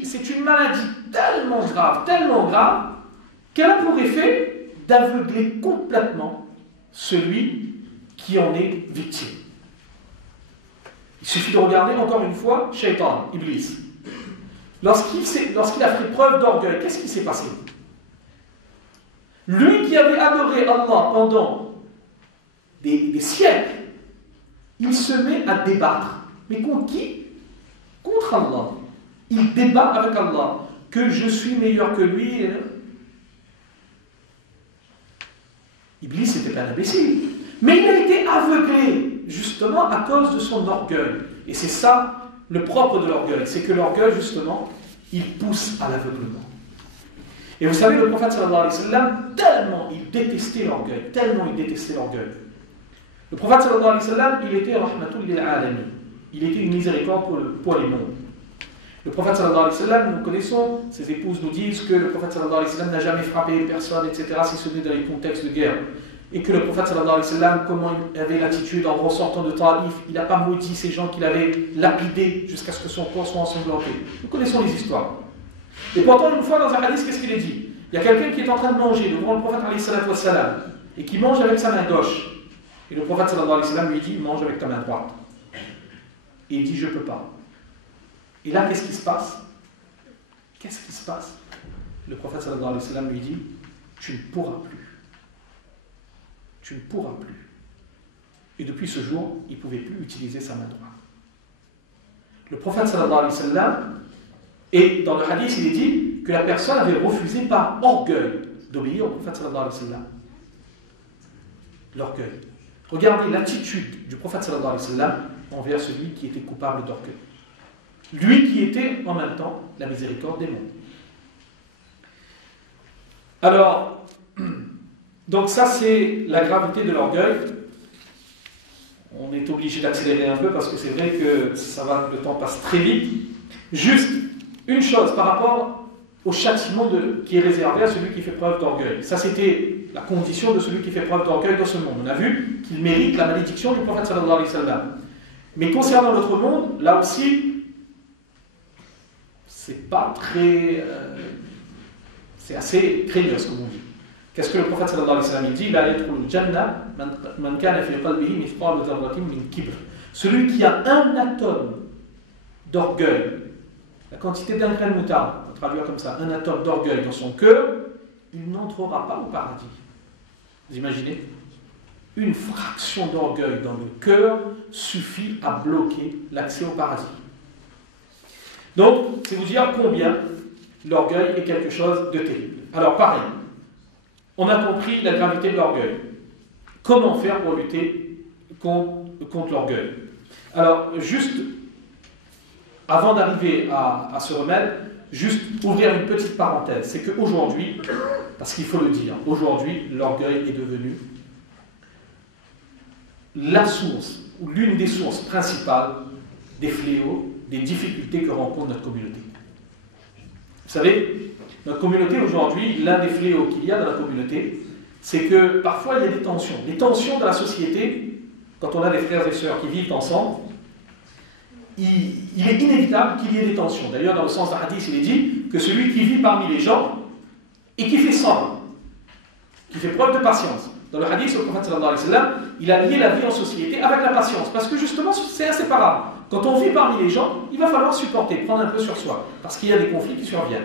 c'est une maladie tellement grave, qu'elle a pour effet d'aveugler complètement celui qui en est victime. Il suffit de regarder encore une fois Shaitan, Iblis. Lorsqu'il a fait preuve d'orgueil, qu'est-ce qui s'est passé? Lui qui avait adoré Allah pendant des siècles, il se met à débattre. Mais contre qui? Contre Allah. Il débat avec Allah. Que je suis meilleur que lui. Iblis n'était pas un imbécile. Mais il a été aveuglé, justement, à cause de son orgueil. Et c'est ça, le propre de l'orgueil. C'est que l'orgueil, justement, il pousse à l'aveuglement. Et vous savez, le prophète sallallahu alayhi wa sallam, tellement il détestait l'orgueil. Le prophète sallallahu alayhi wa sallam, il était rahmatul lil alamin. Il était une miséricorde pour les mondes. Le prophète sallallahu alayhi wa sallam, nous connaissons, ses épouses nous disent que le prophète sallallahu alayhi wa sallam n'a jamais frappé personne, etc., si ce n'est dans les contextes de guerre. Et que le prophète sallallahu alayhi wa sallam, comment il avait l'attitude en ressortant de Taïf, il n'a pas maudit ces gens qu'il avait lapidés jusqu'à ce que son corps soit ensanglanté. Nous connaissons les histoires. Et pourtant, une fois dans un hadith, qu'est-ce qu'il a dit? Il y a quelqu'un qui est en train de manger devant le prophète alayhi salatu wassalam, et qui mange avec sa main gauche. Et le prophète sallallahu alayhi wa sallam lui dit, mange avec ta main droite. Et il dit, je ne peux pas. Et là, qu'est-ce qui se passe? Qu'est-ce qui se passe? Le prophète sallallahu alayhi wa sallam lui dit, tu ne pourras plus. Tu ne pourras plus. Et depuis ce jour, il ne pouvait plus utiliser sa main droite. Le prophète sallallahu alayhi wa sallam, et dans le hadith, il est dit que la personne avait refusé par orgueil d'obéir au prophète sallallahu alayhi wa sallam. L'orgueil. Regardez l'attitude du prophète sallallahu alayhi wa sallam envers celui qui était coupable d'orgueil. Lui qui était en même temps la miséricorde des mondes. Alors, donc ça c'est la gravité de l'orgueil. On est obligé d'accélérer un peu parce que c'est vrai que le temps passe très vite. Juste une chose par rapport au châtiment qui est réservé à celui qui fait preuve d'orgueil. Ça c'était la condition de celui qui fait preuve d'orgueil dans ce monde. On a vu qu'il mérite la malédiction du prophète sallallahu alayhi wa sallam. Mais concernant notre monde, là aussi, c'est pas très... c'est assez craignos, comme on dit. Qu'est-ce que le prophète sallallahu alayhi wa sallam dit? La yadkhulul jannah man kana fi qalbihi mithqal dharratin min kibr. Celui qui a un atome d'orgueil, la quantité d'un grain de moutarde, on va traduire comme ça, un atome d'orgueil dans son cœur, il n'entrera pas au paradis. Vous imaginez? Une fraction d'orgueil dans le cœur suffit à bloquer l'accès au paradis. Donc, c'est vous dire combien l'orgueil est quelque chose de terrible. Alors, pareil, on a compris la gravité de l'orgueil. Comment faire pour lutter contre l'orgueil? Alors, juste avant d'arriver à ce remède, juste ouvrir une petite parenthèse. C'est qu'aujourd'hui, parce qu'il faut le dire, aujourd'hui, l'orgueil est devenu la source, ou l'une des sources principales des fléaux, des difficultés que rencontre notre communauté. Vous savez, notre communauté aujourd'hui, l'un des fléaux qu'il y a dans la communauté, c'est que parfois il y a des tensions. Les tensions de la société, quand on a des frères et sœurs qui vivent ensemble, il est inévitable qu'il y ait des tensions. D'ailleurs, dans le sens d'un hadith, il est dit que celui qui vit parmi les gens et qui fait sabr, qui fait preuve de patience. Dans le hadith, le prophète sallallahu alayhi wa sallam, il a lié la vie en société avec la patience, parce que justement, c'est inséparable. Quand on vit parmi les gens, il va falloir supporter, prendre un peu sur soi, parce qu'il y a des conflits qui surviennent.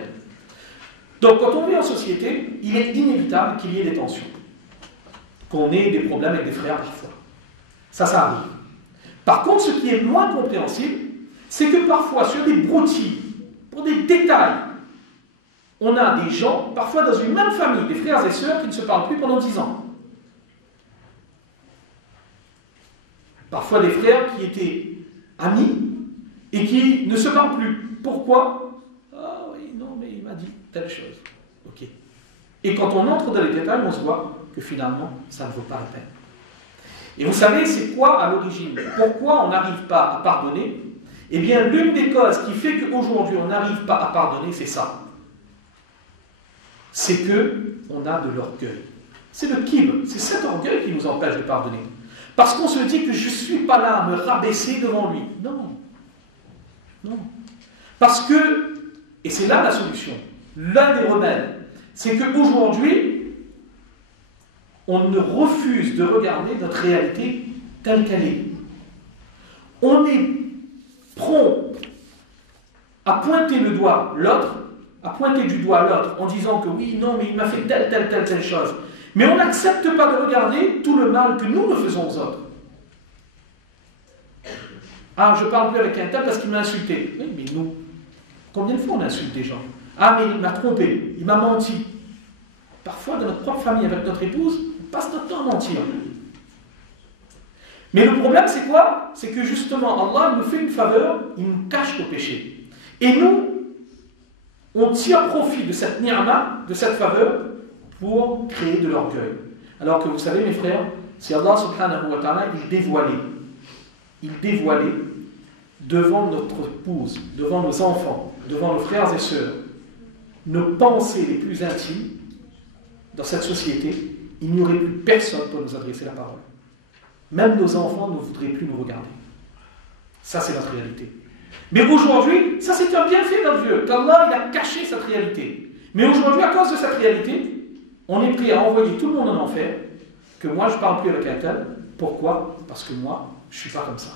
Donc, quand on vit en société, il est inévitable qu'il y ait des tensions, qu'on ait des problèmes avec des frères parfois. Ça arrive. Par contre, ce qui est moins compréhensible, c'est que parfois, sur des broutilles, pour des détails, on a des gens, parfois dans une même famille, des frères et sœurs qui ne se parlent plus pendant 10 ans. Parfois des frères qui étaient amis et qui ne se parlent plus. Pourquoi? Ah oui, non, mais il m'a dit telle chose. Ok. Et quand on entre dans les détails, on se voit que finalement, ça ne vaut pas la peine. Et vous savez, c'est quoi à l'origine? Pourquoi on n'arrive pas à pardonner? Eh bien, l'une des causes qui fait qu'aujourd'hui on n'arrive pas à pardonner, c'est ça. C'est qu'on a de l'orgueil. C'est le kibr, c'est cet orgueil qui nous empêche de pardonner. Parce qu'on se dit que je ne suis pas là à me rabaisser devant lui. Non. Non. Parce que, et c'est là la solution, l'un des remèdes, c'est qu'aujourd'hui, on ne refuse de regarder notre réalité telle qu'elle est. On est prompt à pointer le doigt l'autre, à pointer du doigt l'autre en disant que oui, non, mais il m'a fait telle chose. Mais on n'accepte pas de regarder tout le mal que nous faisons aux autres. Ah, je parle plus avec un tel parce qu'il m'a insulté. Oui, mais nous, combien de fois on insulte des gens? Ah, mais il m'a trompé, il m'a menti. Parfois, dans notre propre famille, avec notre épouse, on passe notre temps à mentir. Mais le problème, c'est quoi? C'est que justement, Allah nous fait une faveur, il nous cache nos péchés. Et nous, on tire profit de cette ni'ma, de cette faveur, pour créer de l'orgueil. Alors que vous savez, mes frères, si Allah subhanahu wa ta'ala, il dévoilait devant notre épouse, devant nos enfants, devant nos frères et sœurs, nos pensées les plus intimes, dans cette société, il n'y aurait plus personne pour nous adresser la parole. Même nos enfants ne voudraient plus nous regarder. Ça, c'est notre réalité. Mais aujourd'hui, ça c'est un bienfait d'un Dieu, qu'Allah il a caché cette réalité. Mais aujourd'hui, à cause de cette réalité, on est prêt à envoyer tout le monde en enfer, que moi je ne parle plus avec un tel. Pourquoi? Parce que moi, je ne suis pas comme ça.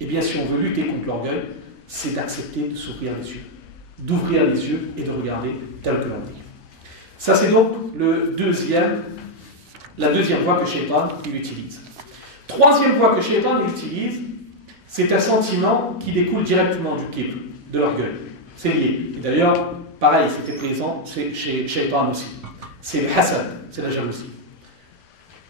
Eh bien, si on veut lutter contre l'orgueil, c'est d'accepter de s'ouvrir les yeux, d'ouvrir les yeux et de regarder tel que l'on dit. Ça, c'est donc la deuxième voie que Shaitan il utilise. Troisième voie que Shaitan il utilise, c'est un sentiment qui découle directement du kibr, de l'orgueil. C'est lié. Et d'ailleurs, pareil, c'était présent chez Shaitan aussi. C'est le hasad, c'est la jalousie.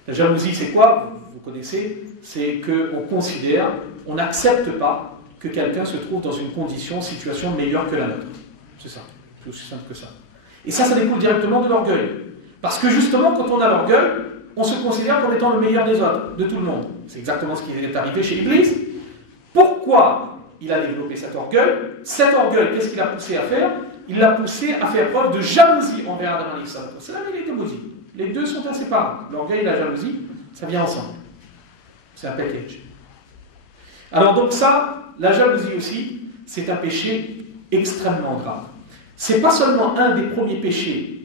La jalousie, c'est quoi? Vous connaissez, c'est qu'on considère, on n'accepte pas que quelqu'un se trouve dans une condition, situation meilleure que la nôtre. C'est ça, c'est aussi simple que ça. Et ça découle directement de l'orgueil. Parce que justement, quand on a l'orgueil, on se considère comme étant le meilleur des autres, de tout le monde. C'est exactement ce qui est arrivé chez Iblis. Pourquoi il a développé cet orgueil? Cet orgueil, qu'est-ce qu'il a poussé à faire? Il l'a poussé à faire preuve de jalousie envers Adam alayhi salam. C'est la vérité maudite. Les deux sont inséparables. L'orgueil et la jalousie, ça vient ensemble. C'est un package. Alors donc ça, la jalousie aussi, c'est un péché extrêmement grave. C'est pas seulement un des premiers péchés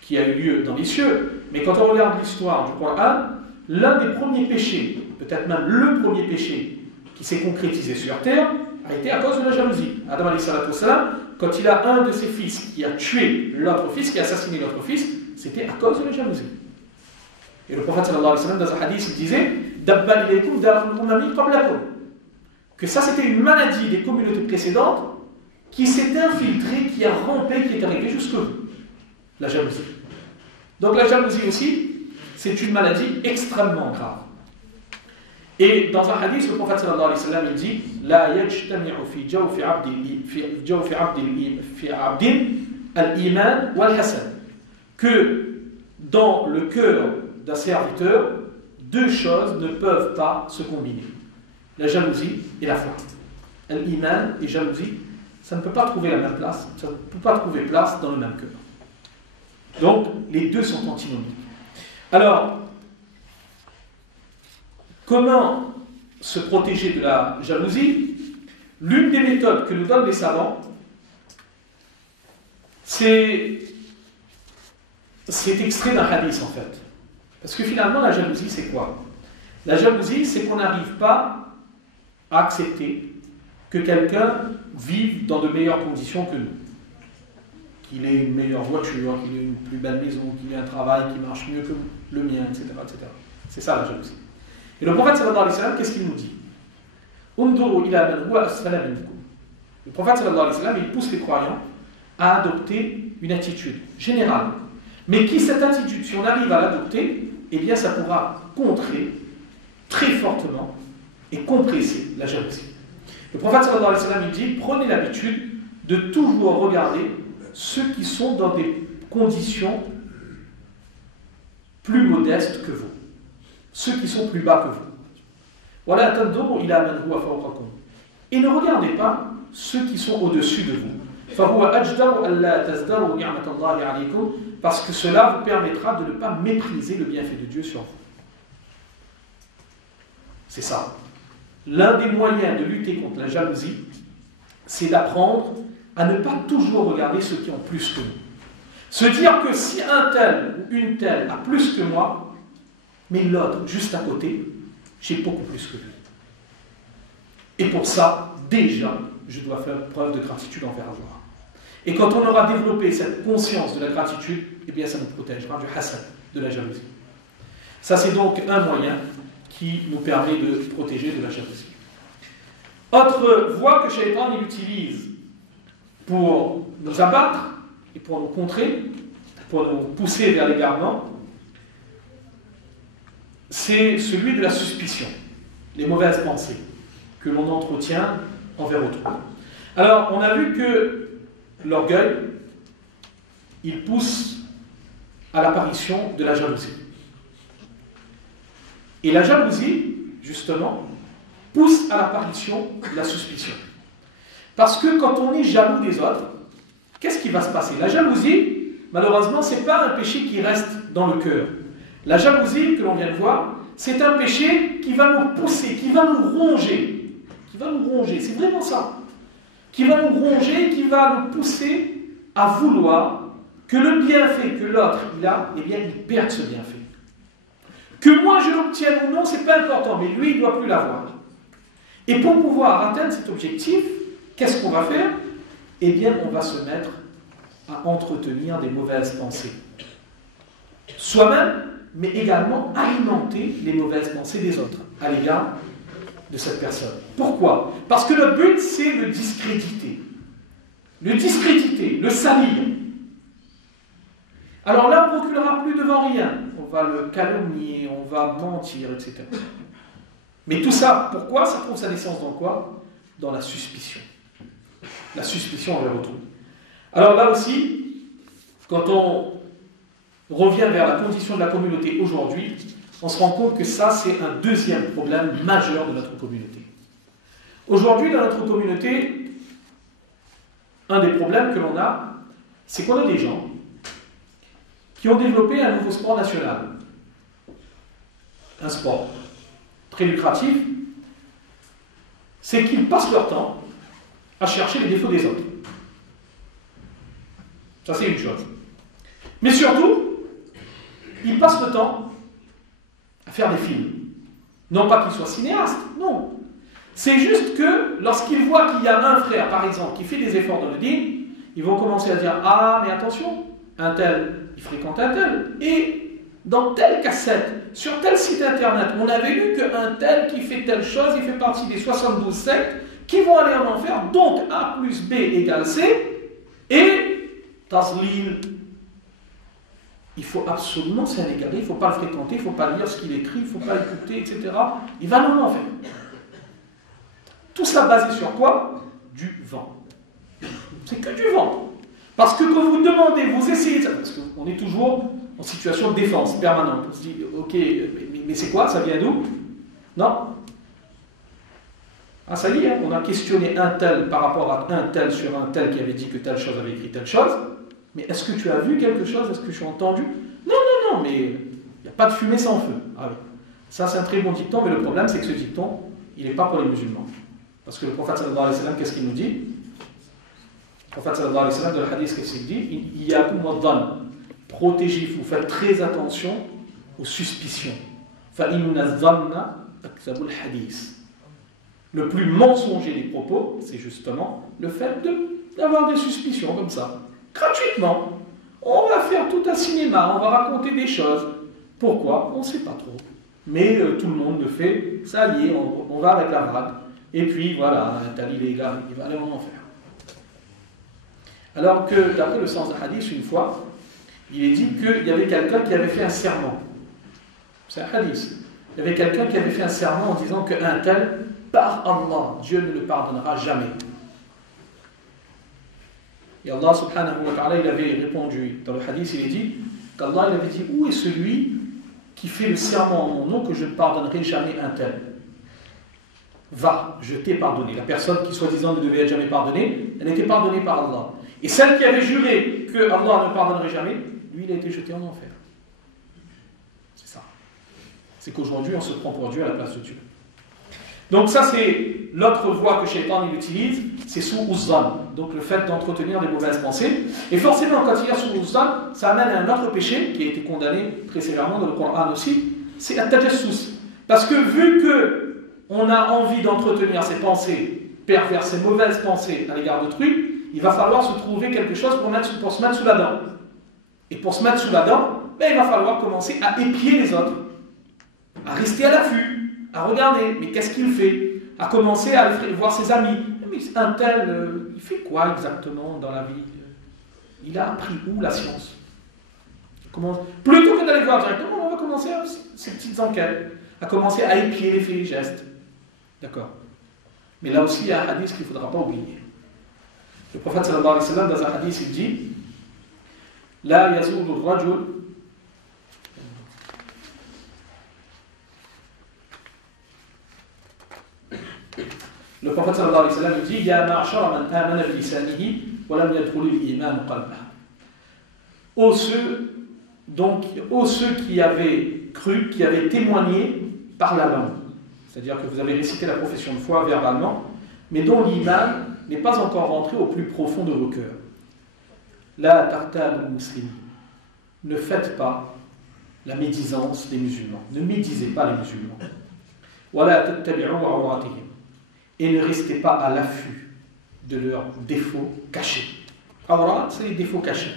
qui a eu lieu dans les cieux, mais quand on regarde l'histoire du Coran, l'un des premiers péchés, peut-être même le premier péché qui s'est concrétisé sur terre, a été à cause de la jalousie. Adam alayhi salam, quand il a un de ses fils qui a tué l'autre fils, qui a assassiné l'autre fils, c'était à cause de la jalousie. Et le prophète sallallahu alayhi wa sallam, dans un hadith, il disait Dabba ilaykum darul umami qablakum, que ça c'était une maladie des communautés précédentes qui s'est infiltrée, qui a rampé, qui est arrivée jusque vous. La jalousie. Donc la jalousie aussi, c'est une maladie extrêmement grave. Et dans un hadith, le prophète sallallahu alayhi wa sallam, il dit La yajtami'u fi jawfi abdin al-iman wal-hasan, que dans le cœur d'un serviteur, deux choses ne peuvent pas se combiner. La jalousie et la foi. Al-iman et jalousie, ça ne peut pas trouver la même place, ça ne peut pas trouver place dans le même cœur. Donc, les deux sont antinomiques. Alors, comment se protéger de la jalousie? L'une des méthodes que nous donnent les savants, c'est extrait d'un hadith en fait. Parce que finalement, la jalousie, c'est quoi? La jalousie, c'est qu'on n'arrive pas à accepter que quelqu'un vive dans de meilleures conditions que nous. Qu'il ait une meilleure voiture, qu'il ait une plus belle maison, qu'il ait un travail qui marche mieux que le mien, etc. etc. C'est ça la jalousie. Et le prophète sallallahu alayhi wa sallam, qu'est-ce qu'il nous dit? Le prophète sallallahu alayhi wa sallam, il pousse les croyants à adopter une attitude générale. Mais qui cette attitude, si on arrive à l'adopter, eh bien ça pourra contrer très fortement et compresser la jalousie. Le prophète sallallahu alayhi wa sallam, il dit, prenez l'habitude de toujours regarder ceux qui sont dans des conditions plus modestes que vous, ceux qui sont plus bas que vous. Et ne regardez pas ceux qui sont au-dessus de vous. Parce que cela vous permettra de ne pas mépriser le bienfait de Dieu sur vous. C'est ça. L'un des moyens de lutter contre la jalousie, c'est d'apprendre à ne pas toujours regarder ceux qui ont plus que nous. Se dire que si un tel ou une telle a plus que moi, mais l'autre juste à côté, j'ai beaucoup plus que lui. Et pour ça, déjà, je dois faire preuve de gratitude envers Allah. Et quand on aura développé cette conscience de la gratitude, eh bien ça nous protégera du hasad, de la jalousie. Ça, c'est donc un moyen qui nous permet de protéger de la jalousie. Autre voie que Shaitan il utilise pour nous abattre et pour nous contrer, pour nous pousser vers l'égarement, c'est celui de la suspicion, les mauvaises pensées que l'on entretient envers autrui. Alors, on a vu que l'orgueil, il pousse à l'apparition de la jalousie. Et la jalousie, justement, pousse à l'apparition de la suspicion. Parce que quand on est jaloux des autres, qu'est-ce qui va se passer? La jalousie, malheureusement, ce n'est pas un péché qui reste dans le cœur. La jalousie, que l'on vient de voir, c'est un péché qui va nous pousser, qui va nous ronger. Qui va nous ronger, c'est vraiment ça. Qui va nous ronger, qui va nous pousser à vouloir que le bienfait que l'autre il a, eh bien, il perde ce bienfait. Que moi je l'obtienne ou non, c'est pas important, mais lui, il ne doit plus l'avoir. Et pour pouvoir atteindre cet objectif, qu'est-ce qu'on va faire? Eh bien, on va se mettre à entretenir des mauvaises pensées. Soi-même, mais également alimenter les mauvaises pensées des autres à l'égard de cette personne. Pourquoi? Parce que le but, c'est le discréditer. Le discréditer, le salir. Alors là, on ne reculera plus devant rien. On va le calomnier, on va mentir, etc. Mais tout ça, pourquoi? Ça trouve sa naissance dans quoi? Dans la suspicion. La suspicion envers autrui. Alors là aussi, quand on revient vers la condition de la communauté aujourd'hui, on se rend compte que ça, c'est un deuxième problème majeur de notre communauté. Aujourd'hui, dans notre communauté, un des problèmes que l'on a, c'est qu'on a des gens qui ont développé un nouveau sport national. Un sport très lucratif, c'est qu'ils passent leur temps à chercher les défauts des autres. Ça, c'est une chose. Mais surtout, ils passent le temps à faire des films. Non pas qu'ils soient cinéastes, non. C'est juste que lorsqu'ils voient qu'il y a un frère, par exemple, qui fait des efforts dans le dîn, ils vont commencer à dire « Ah, mais attention, un tel, il fréquente un tel. Et dans telle cassette, sur tel site internet, on avait lu qu'un tel qui fait telle chose, il fait partie des 72 sectes qui vont aller en enfer. Donc A plus B égale C. Et Tazlil. Il faut absolument s'en égarer, il ne faut pas le fréquenter, il ne faut pas lire ce qu'il écrit, il ne faut pas l'écouter, etc. Il va en enfer. Tout cela basé sur quoi? Du vent. C'est que du vent. Parce que quand vous demandez, vous essayez, parce qu'on est toujours en situation de défense permanente. On se dit, ok, mais c'est quoi? Ça vient d'où? Non. Ah, ça y est, hein, on a questionné un tel par rapport à un tel sur un tel qui avait dit que telle chose avait écrit telle chose. Mais est-ce que tu as vu quelque chose? Est-ce que tu as entendu? Non, non, non, mais il n'y a pas de fumée sans feu. Ah oui. Ça, c'est un très bon dicton, mais le problème, c'est que ce dicton, il n'est pas pour les musulmans. Parce que le prophète sallallahu alayhi wa sallam, qu'est-ce qu'il nous dit? Le prophète sallallahu alayhi wa sallam, dans le hadith, qu'est-ce qu'il dit? Iyyakum wad-dhann. Protégez-vous, faites très attention aux suspicions. Fa inna dhanna akzabul hadith. Le plus mensonger des propos, c'est justement le fait d'avoir des suspicions comme ça. Gratuitement. On va faire tout un cinéma, on va raconter des choses. Pourquoi? On ne sait pas trop. Mais tout le monde le fait, ça y est, on va avec la vague. Et puis voilà, il va aller en enfer. Alors que, d'après le sens de hadith, une fois, il est dit qu'il y avait quelqu'un qui avait fait un serment. C'est un hadith. Il y avait quelqu'un qui avait fait un serment en disant qu'un tel, par Allah, Dieu ne le pardonnera jamais. Et Allah subhanahu wa ta'ala, il avait répondu, dans le hadith, il est dit qu'Allah, il avait dit, où est celui qui fait le serment en mon nom que je ne pardonnerai jamais un tel? Va, je t'ai pardonné. La personne qui soi-disant ne devait être jamais pardonnée, elle était pardonnée par Allah. Et celle qui avait juré que Allah ne pardonnerait jamais, lui, il a été jeté en enfer. C'est ça. C'est qu'aujourd'hui, on se prend pour Dieu à la place de Dieu. Donc ça, c'est l'autre voie que Shaitan il utilise, c'est sous Uzzan. Donc le fait d'entretenir des mauvaises pensées. Et forcément, quand il y a sous Uzzan, ça amène à un autre péché qui a été condamné très sévèrement dans le Coran aussi, c'est la tajassus. Parce que vu que on a envie d'entretenir ces pensées perverses, ces mauvaises pensées à l'égard d'autrui, il va falloir se trouver quelque chose pour se mettre sous la dent. Et pour se mettre sous la dent, ben, il va falloir commencer à épier les autres, à rester à l'affût, à regarder, mais qu'est-ce qu'il fait? À commencer à aller voir ses amis. Mais un tel, il fait quoi exactement dans la vie? Il a appris où la science? Plutôt que d'aller voir directement, on va commencer à ces petites enquêtes, à commencer à épier les faits et gestes. D'accord. Mais là aussi, il y a un hadith qu'il ne faudra pas oublier. Le prophète sallallahu alayhi wa sallam, dans un hadith, il dit La yazulu rajul. Le prophète sallallahu alayhi wa sallam dit Ya ma'ashara man amana bi lisanihi wa lam yadkhul al-iman qalbah. Ô ceux qui avaient cru, qui avaient témoigné par la langue. C'est-à-dire que vous avez récité la profession de foi verbalement, mais dont l'iman n'est pas encore rentré au plus profond de vos cœurs. La tartabu muslimin. Ne faites pas la médisance des musulmans. Ne médisez pas les musulmans. Wala tattabi'u awratihim. Et ne restez pas à l'affût de leurs défauts cachés. Awrat, c'est les défauts cachés.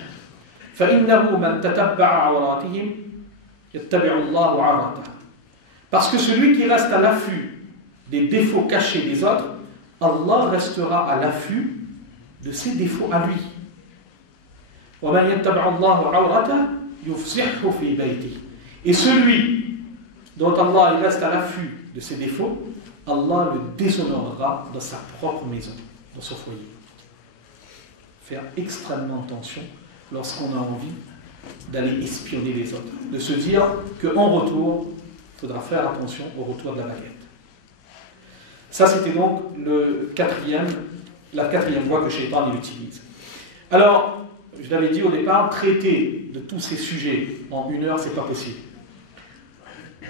فَإِنَّهُ مَنْ تَتَبَّعَ عَوْرَاتِهِمْ يَتَّبِعُ اللَّهُ عَوْرَتَهُ. Parce que celui qui reste à l'affût des défauts cachés des autres, Allah restera à l'affût de ses défauts à lui. وَمَنْ يَتَّبِعُ اللَّهُ عَوْرَتَهُ يُفْزِحْهُ فِي بَيْتِهِ. Et celui dont Allah il reste à l'affût de ses défauts, Allah le déshonorera dans sa propre maison, dans son foyer. Faire extrêmement attention lorsqu'on a envie d'aller espionner les autres, de se dire qu'en retour, il faudra faire attention au retour de la baguette. Ça, c'était donc la quatrième voie que Shaitan utilise. Alors, je l'avais dit au départ, traiter de tous ces sujets en 1 heure, c'est pas possible.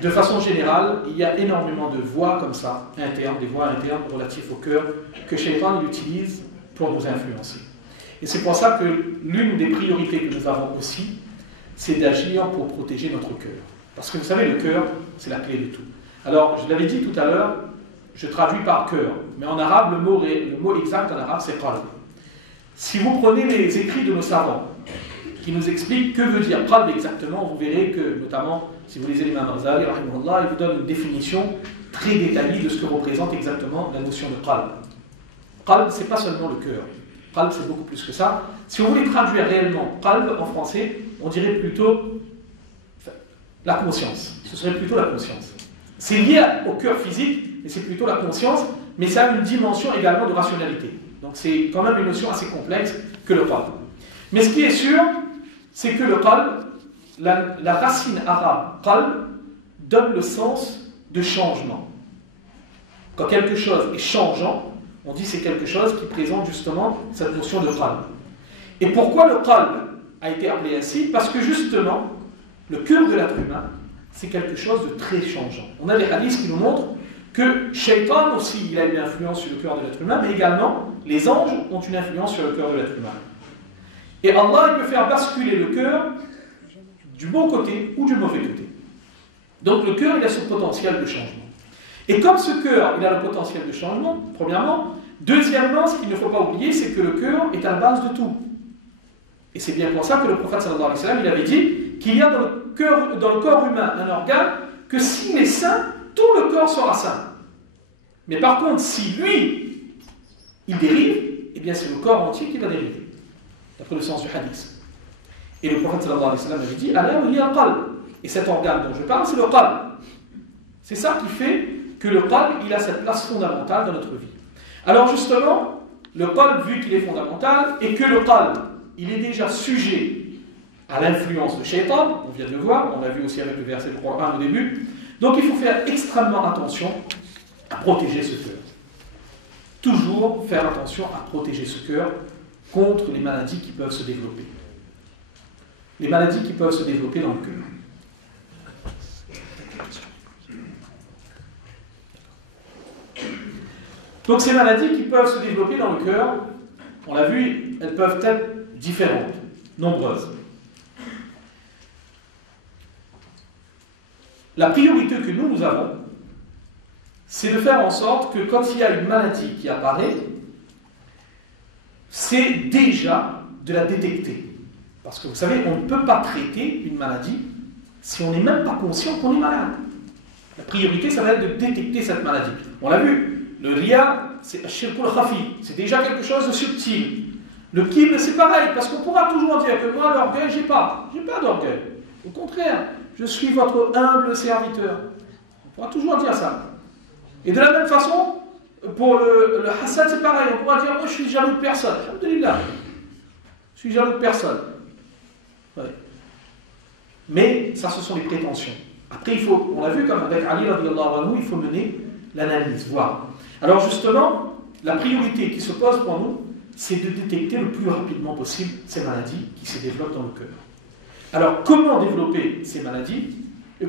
De façon générale, il y a énormément de voies comme ça, internes, des voies internes relatives au cœur, que Shaitan utilise pour nous influencer. Et c'est pour ça que l'une des priorités que nous avons aussi, c'est d'agir pour protéger notre cœur. Parce que vous savez, le cœur, c'est la clé de tout. Alors, je l'avais dit tout à l'heure, je traduis par cœur, mais en arabe, le mot exact en arabe, c'est qalb. Si vous prenez les écrits de nos savants, qui nous expliquent que veut dire qalb exactement, vous verrez que, notamment, si vous lisez l'imam Ghazali, rahimahullah, il vous donne une définition très détaillée de ce que représente exactement la notion de qalb. Qalb, c'est pas seulement le cœur. Qalb, c'est beaucoup plus que ça. Si on voulait traduire réellement qalb en français, on dirait plutôt la conscience. Ce serait plutôt la conscience. C'est lié au cœur physique, mais c'est plutôt la conscience, mais ça a une dimension également de rationalité. Donc c'est quand même une notion assez complexe que le qalb. Mais ce qui est sûr, c'est que le qalb, la racine arabe qalb, donne le sens de changement. Quand quelque chose est changeant, on dit c'est quelque chose qui présente justement cette notion de qalb. Et pourquoi le qalb a été appelé ainsi? Parce que justement, le cœur de l'être humain, c'est quelque chose de très changeant. On a des hadiths qui nous montrent que Shaitan aussi, il a une influence sur le cœur de l'être humain, mais également, les anges ont une influence sur le cœur de l'être humain. Et Allah, il peut faire basculer le cœur du bon côté ou du mauvais côté. Donc le cœur, il a ce potentiel de changement. Et comme ce cœur, il a le potentiel de changement, premièrement. Deuxièmement, ce qu'il ne faut pas oublier, c'est que le cœur est à la base de tout. Et c'est bien pour ça que le prophète sallallahu alayhi wa sallam, il avait dit qu'il y a dans le corps humain un organe que s'il est sain, tout le corps sera sain. Mais par contre, si lui, il dérive, eh bien c'est le corps entier qui va dériver. D'après le sens du hadith. Et le prophète sallallahu alayhi wa sallam avait dit Allah il y a un qalb. Et cet organe dont je parle, c'est le qalb. C'est ça qui fait que le qalb, il a cette place fondamentale dans notre vie. Alors justement, le qalb, vu qu'il est fondamental, et que le qalb, il est déjà sujet à l'influence de Shaitan, on vient de le voir, on l'a vu aussi avec le verset de Coran au début, donc il faut faire extrêmement attention à protéger ce cœur. Toujours faire attention à protéger ce cœur contre les maladies qui peuvent se développer. Les maladies qui peuvent se développer dans le cœur. Donc ces maladies qui peuvent se développer dans le cœur, on l'a vu, elles peuvent être différentes, nombreuses. La priorité que nous avons, c'est de faire en sorte que quand il y a une maladie qui apparaît, c'est déjà de la détecter. Parce que vous savez, on ne peut pas traiter une maladie si on n'est même pas conscient qu'on est malade. La priorité, ça va être de détecter cette maladie. On l'a vu, le riya, c'est shirkul khafi, c'est déjà quelque chose de subtil. Le kibr, c'est pareil, parce qu'on pourra toujours dire que moi, l'orgueil, j'ai pas d'orgueil. Au contraire, je suis votre humble serviteur. On pourra toujours dire ça. Et de la même façon, pour le hasad, c'est pareil. On pourra dire, moi, je suis jaloux de personne. Alhamdulillah. Je suis jaloux de personne. Ouais. Mais ça, ce sont les prétentions. Après, on l'a vu comme avec Ali, radiyallahu anhu, il faut mener l'analyse, voir. Alors justement, la priorité qui se pose pour nous, c'est de détecter le plus rapidement possible ces maladies qui se développent dans le cœur. Alors, comment développer ces maladies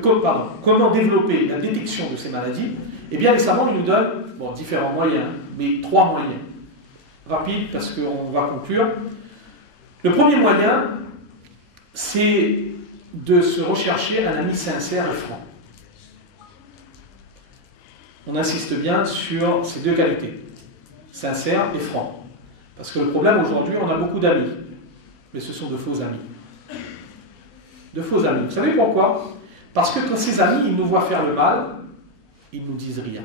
comment développer la détection de ces maladies? Eh bien, les savants ils nous donnent différents moyens, mais 3 moyens. Rapides, parce qu'on va conclure. Le premier moyen, c'est de se rechercher un ami sincère et franc. On insiste bien sur ces deux qualités, sincère et franc. Parce que le problème aujourd'hui, on a beaucoup d'amis, mais ce sont de faux amis. De faux amis. Vous savez pourquoi? Parce que quand ces amis, ils nous voient faire le mal, ils ne nous disent rien.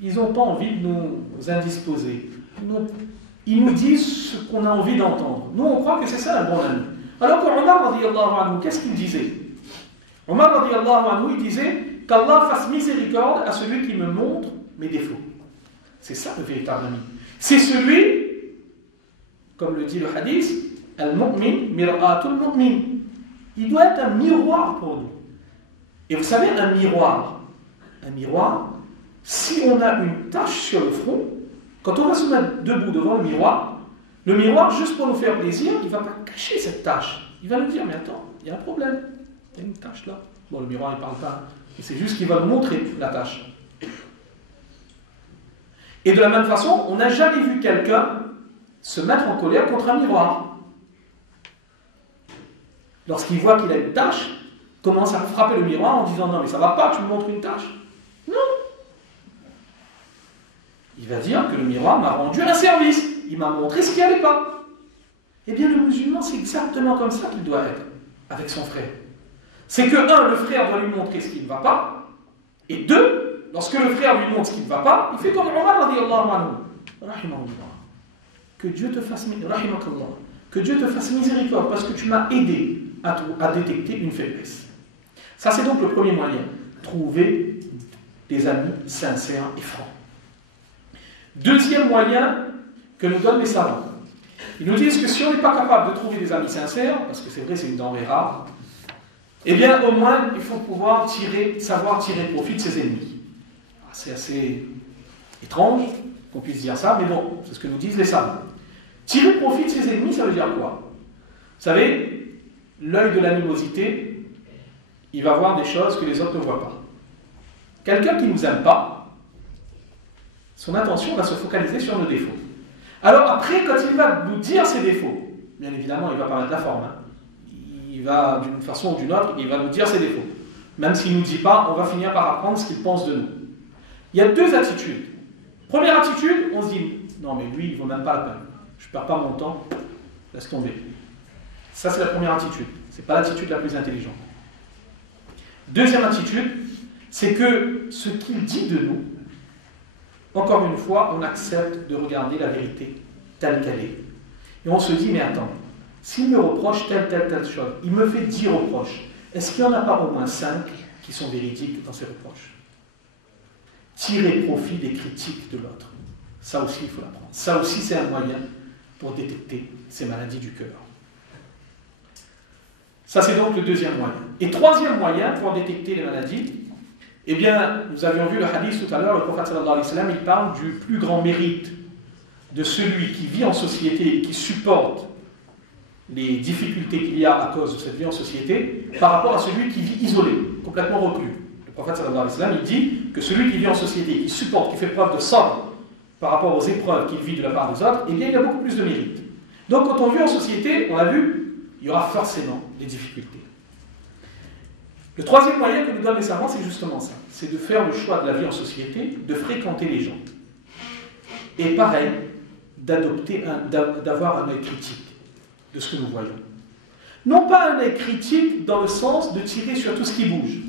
Ils n'ont pas envie de nous indisposer. Ils nous disent ce qu'on a envie d'entendre. Nous, on croit que c'est ça un bon ami. Alors que Omar radiyallahu anhu, qu'est-ce qu'il disait? Omar radiyallahu anhu, il disait qu'Allah fasse miséricorde à celui qui me montre mes défauts. C'est ça le véritable ami. C'est celui, comme le dit le hadith, al-mu'min mir'atul mu'min. Il doit être un miroir pour nous. Et vous savez, un miroir, si on a une tache sur le front, quand on va se mettre debout devant le miroir, juste pour nous faire plaisir, il ne va pas cacher cette tache. Il va nous dire, mais attends, il y a un problème. Il y a une tache là. Bon, le miroir, il ne parle pas. C'est juste qu'il va nous montrer la tache. Et de la même façon, on n'a jamais vu quelqu'un se mettre en colère contre un miroir. Lorsqu'il voit qu'il a une tache, il commence à frapper le miroir en disant, non mais ça va pas, tu me montres une tache. Non. Il va dire que le miroir m'a rendu un service. Il m'a montré ce qui n'allait pas. Eh bien, le musulman, c'est exactement comme ça qu'il doit être avec son frère. C'est que, un, le frère doit lui montrer ce qui ne va pas, et deux, lorsque le frère lui montre ce qui ne va pas, il fait comme Omar radiyallahu anhu. Rahimahullah. Que Dieu te fasse miséricorde, parce que tu m'as aidé à détecter une faiblesse. Ça, c'est donc le premier moyen. Trouver des amis sincères et francs. Deuxième moyen que nous donnent les savants. Ils nous disent que si on n'est pas capable de trouver des amis sincères, parce que c'est vrai, c'est une denrée rare, eh bien, au moins, il faut pouvoir savoir tirer profit de ses ennemis. C'est assez étrange qu'on puisse dire ça, mais bon, c'est ce que nous disent les savants. Tirer profit de ses ennemis, ça veut dire quoi? Vous savez, l'œil de l'animosité, il va voir des choses que les autres ne voient pas. Quelqu'un qui ne nous aime pas, son attention va se focaliser sur nos défauts. Alors après, quand il va nous dire ses défauts, bien évidemment, il ne va pas mettre la forme. Il va, d'une façon ou d'une autre, il va nous dire ses défauts. Même s'il ne nous dit pas, on va finir par apprendre ce qu'il pense de nous. Il y a deux attitudes. Première attitude, on se dit, non mais lui, il ne vaut même pas la peine. Je ne perds pas mon temps, laisse tomber. Ça, c'est la première attitude. Ce n'est pas l'attitude la plus intelligente. Deuxième attitude, c'est que ce qu'il dit de nous, encore une fois, on accepte de regarder la vérité telle qu'elle est. Et on se dit, mais attends, s'il me reproche telle chose, il me fait 10 reproches, est-ce qu'il n'y en a pas au moins 5 qui sont véridiques dans ces reproches? Tirer profit des critiques de l'autre. Ça aussi, il faut l'apprendre. Ça aussi, c'est un moyen pour détecter ces maladies du cœur. Ça, c'est donc le deuxième moyen. Et troisième moyen pour détecter les maladies, eh bien, nous avions vu le hadith tout à l'heure, le prophète sallallahu alayhi wa sallam, il parle du plus grand mérite de celui qui vit en société et qui supporte les difficultés qu'il y a à cause de cette vie en société par rapport à celui qui vit isolé, complètement reclus. Le prophète sallallahu alayhi wa sallam, il dit que celui qui vit en société, qui supporte, qui fait preuve de sabr par rapport aux épreuves qu'il vit de la part des autres, eh bien, il a beaucoup plus de mérite. Donc, quand on vit en société, on a vu, il y aura forcément des difficultés. Le troisième moyen que nous donnent les savants, c'est justement ça. C'est de faire le choix de la vie en société, de fréquenter les gens. Et pareil, d'avoir un œil critique de ce que nous voyons. Non pas un œil critique dans le sens de tirer sur tout ce qui bouge.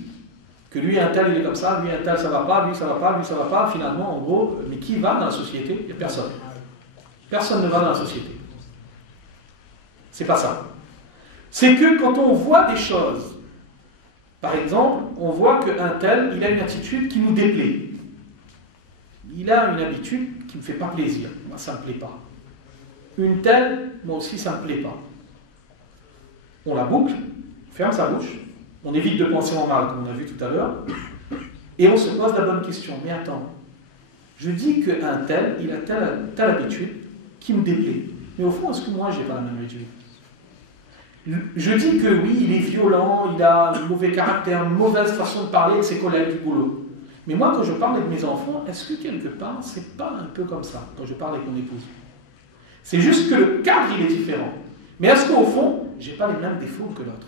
Que lui, un tel, il est comme ça, lui, un tel, ça va pas, lui, ça va pas, lui, ça va pas. Finalement, en gros, mais qui va dans la société? Il n'y a personne. Personne ne va dans la société. C'est pas ça. C'est que quand on voit des choses, par exemple, on voit qu'un tel, il a une attitude qui nous déplaît. Il a une habitude qui ne me fait pas plaisir. Moi, ça ne me plaît pas. Une telle, moi aussi, ça ne me plaît pas. On la boucle, on ferme sa bouche, on évite de penser en mal, comme on a vu tout à l'heure, et on se pose la bonne question. Mais attends, je dis qu'un tel, il a telle habitude qui me déplaît. Mais au fond, est-ce que moi, je n'ai pas la même habitude? Je dis que oui, il est violent, il a un mauvais caractère, une mauvaise façon de parler avec ses collègues du boulot. Mais moi, quand je parle avec mes enfants, est-ce que quelque part, c'est pas un peu comme ça, quand je parle avec mon épouse? C'est juste que le cadre, il est différent. Mais est-ce qu'au fond, je n'ai pas les mêmes défauts que l'autre?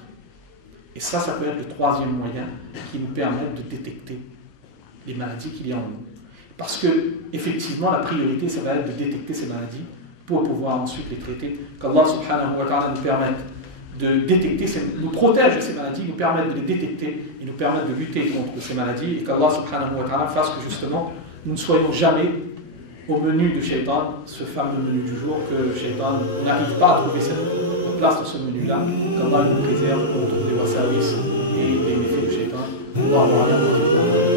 Et ça peut être le troisième moyen qui nous permet de détecter les maladies qu'il y a en nous. Parce que, effectivement, la priorité, ça va être de détecter ces maladies pour pouvoir ensuite les traiter. Qu'Allah subhanahu wa ta'ala nous permette de détecter, nous protège de ces maladies, nous permette de les détecter et nous permette de lutter contre ces maladies. Et qu'Allah subhanahu wa ta'ala fasse que justement, nous ne soyons jamais au menu du shaitan, ce fameux menu du jour, que le shaitan n'arrive pas à trouver cette place dans ce menu-là, qu'Allah nous préserve contre les wasawis et les méfaits du shaitan. Allah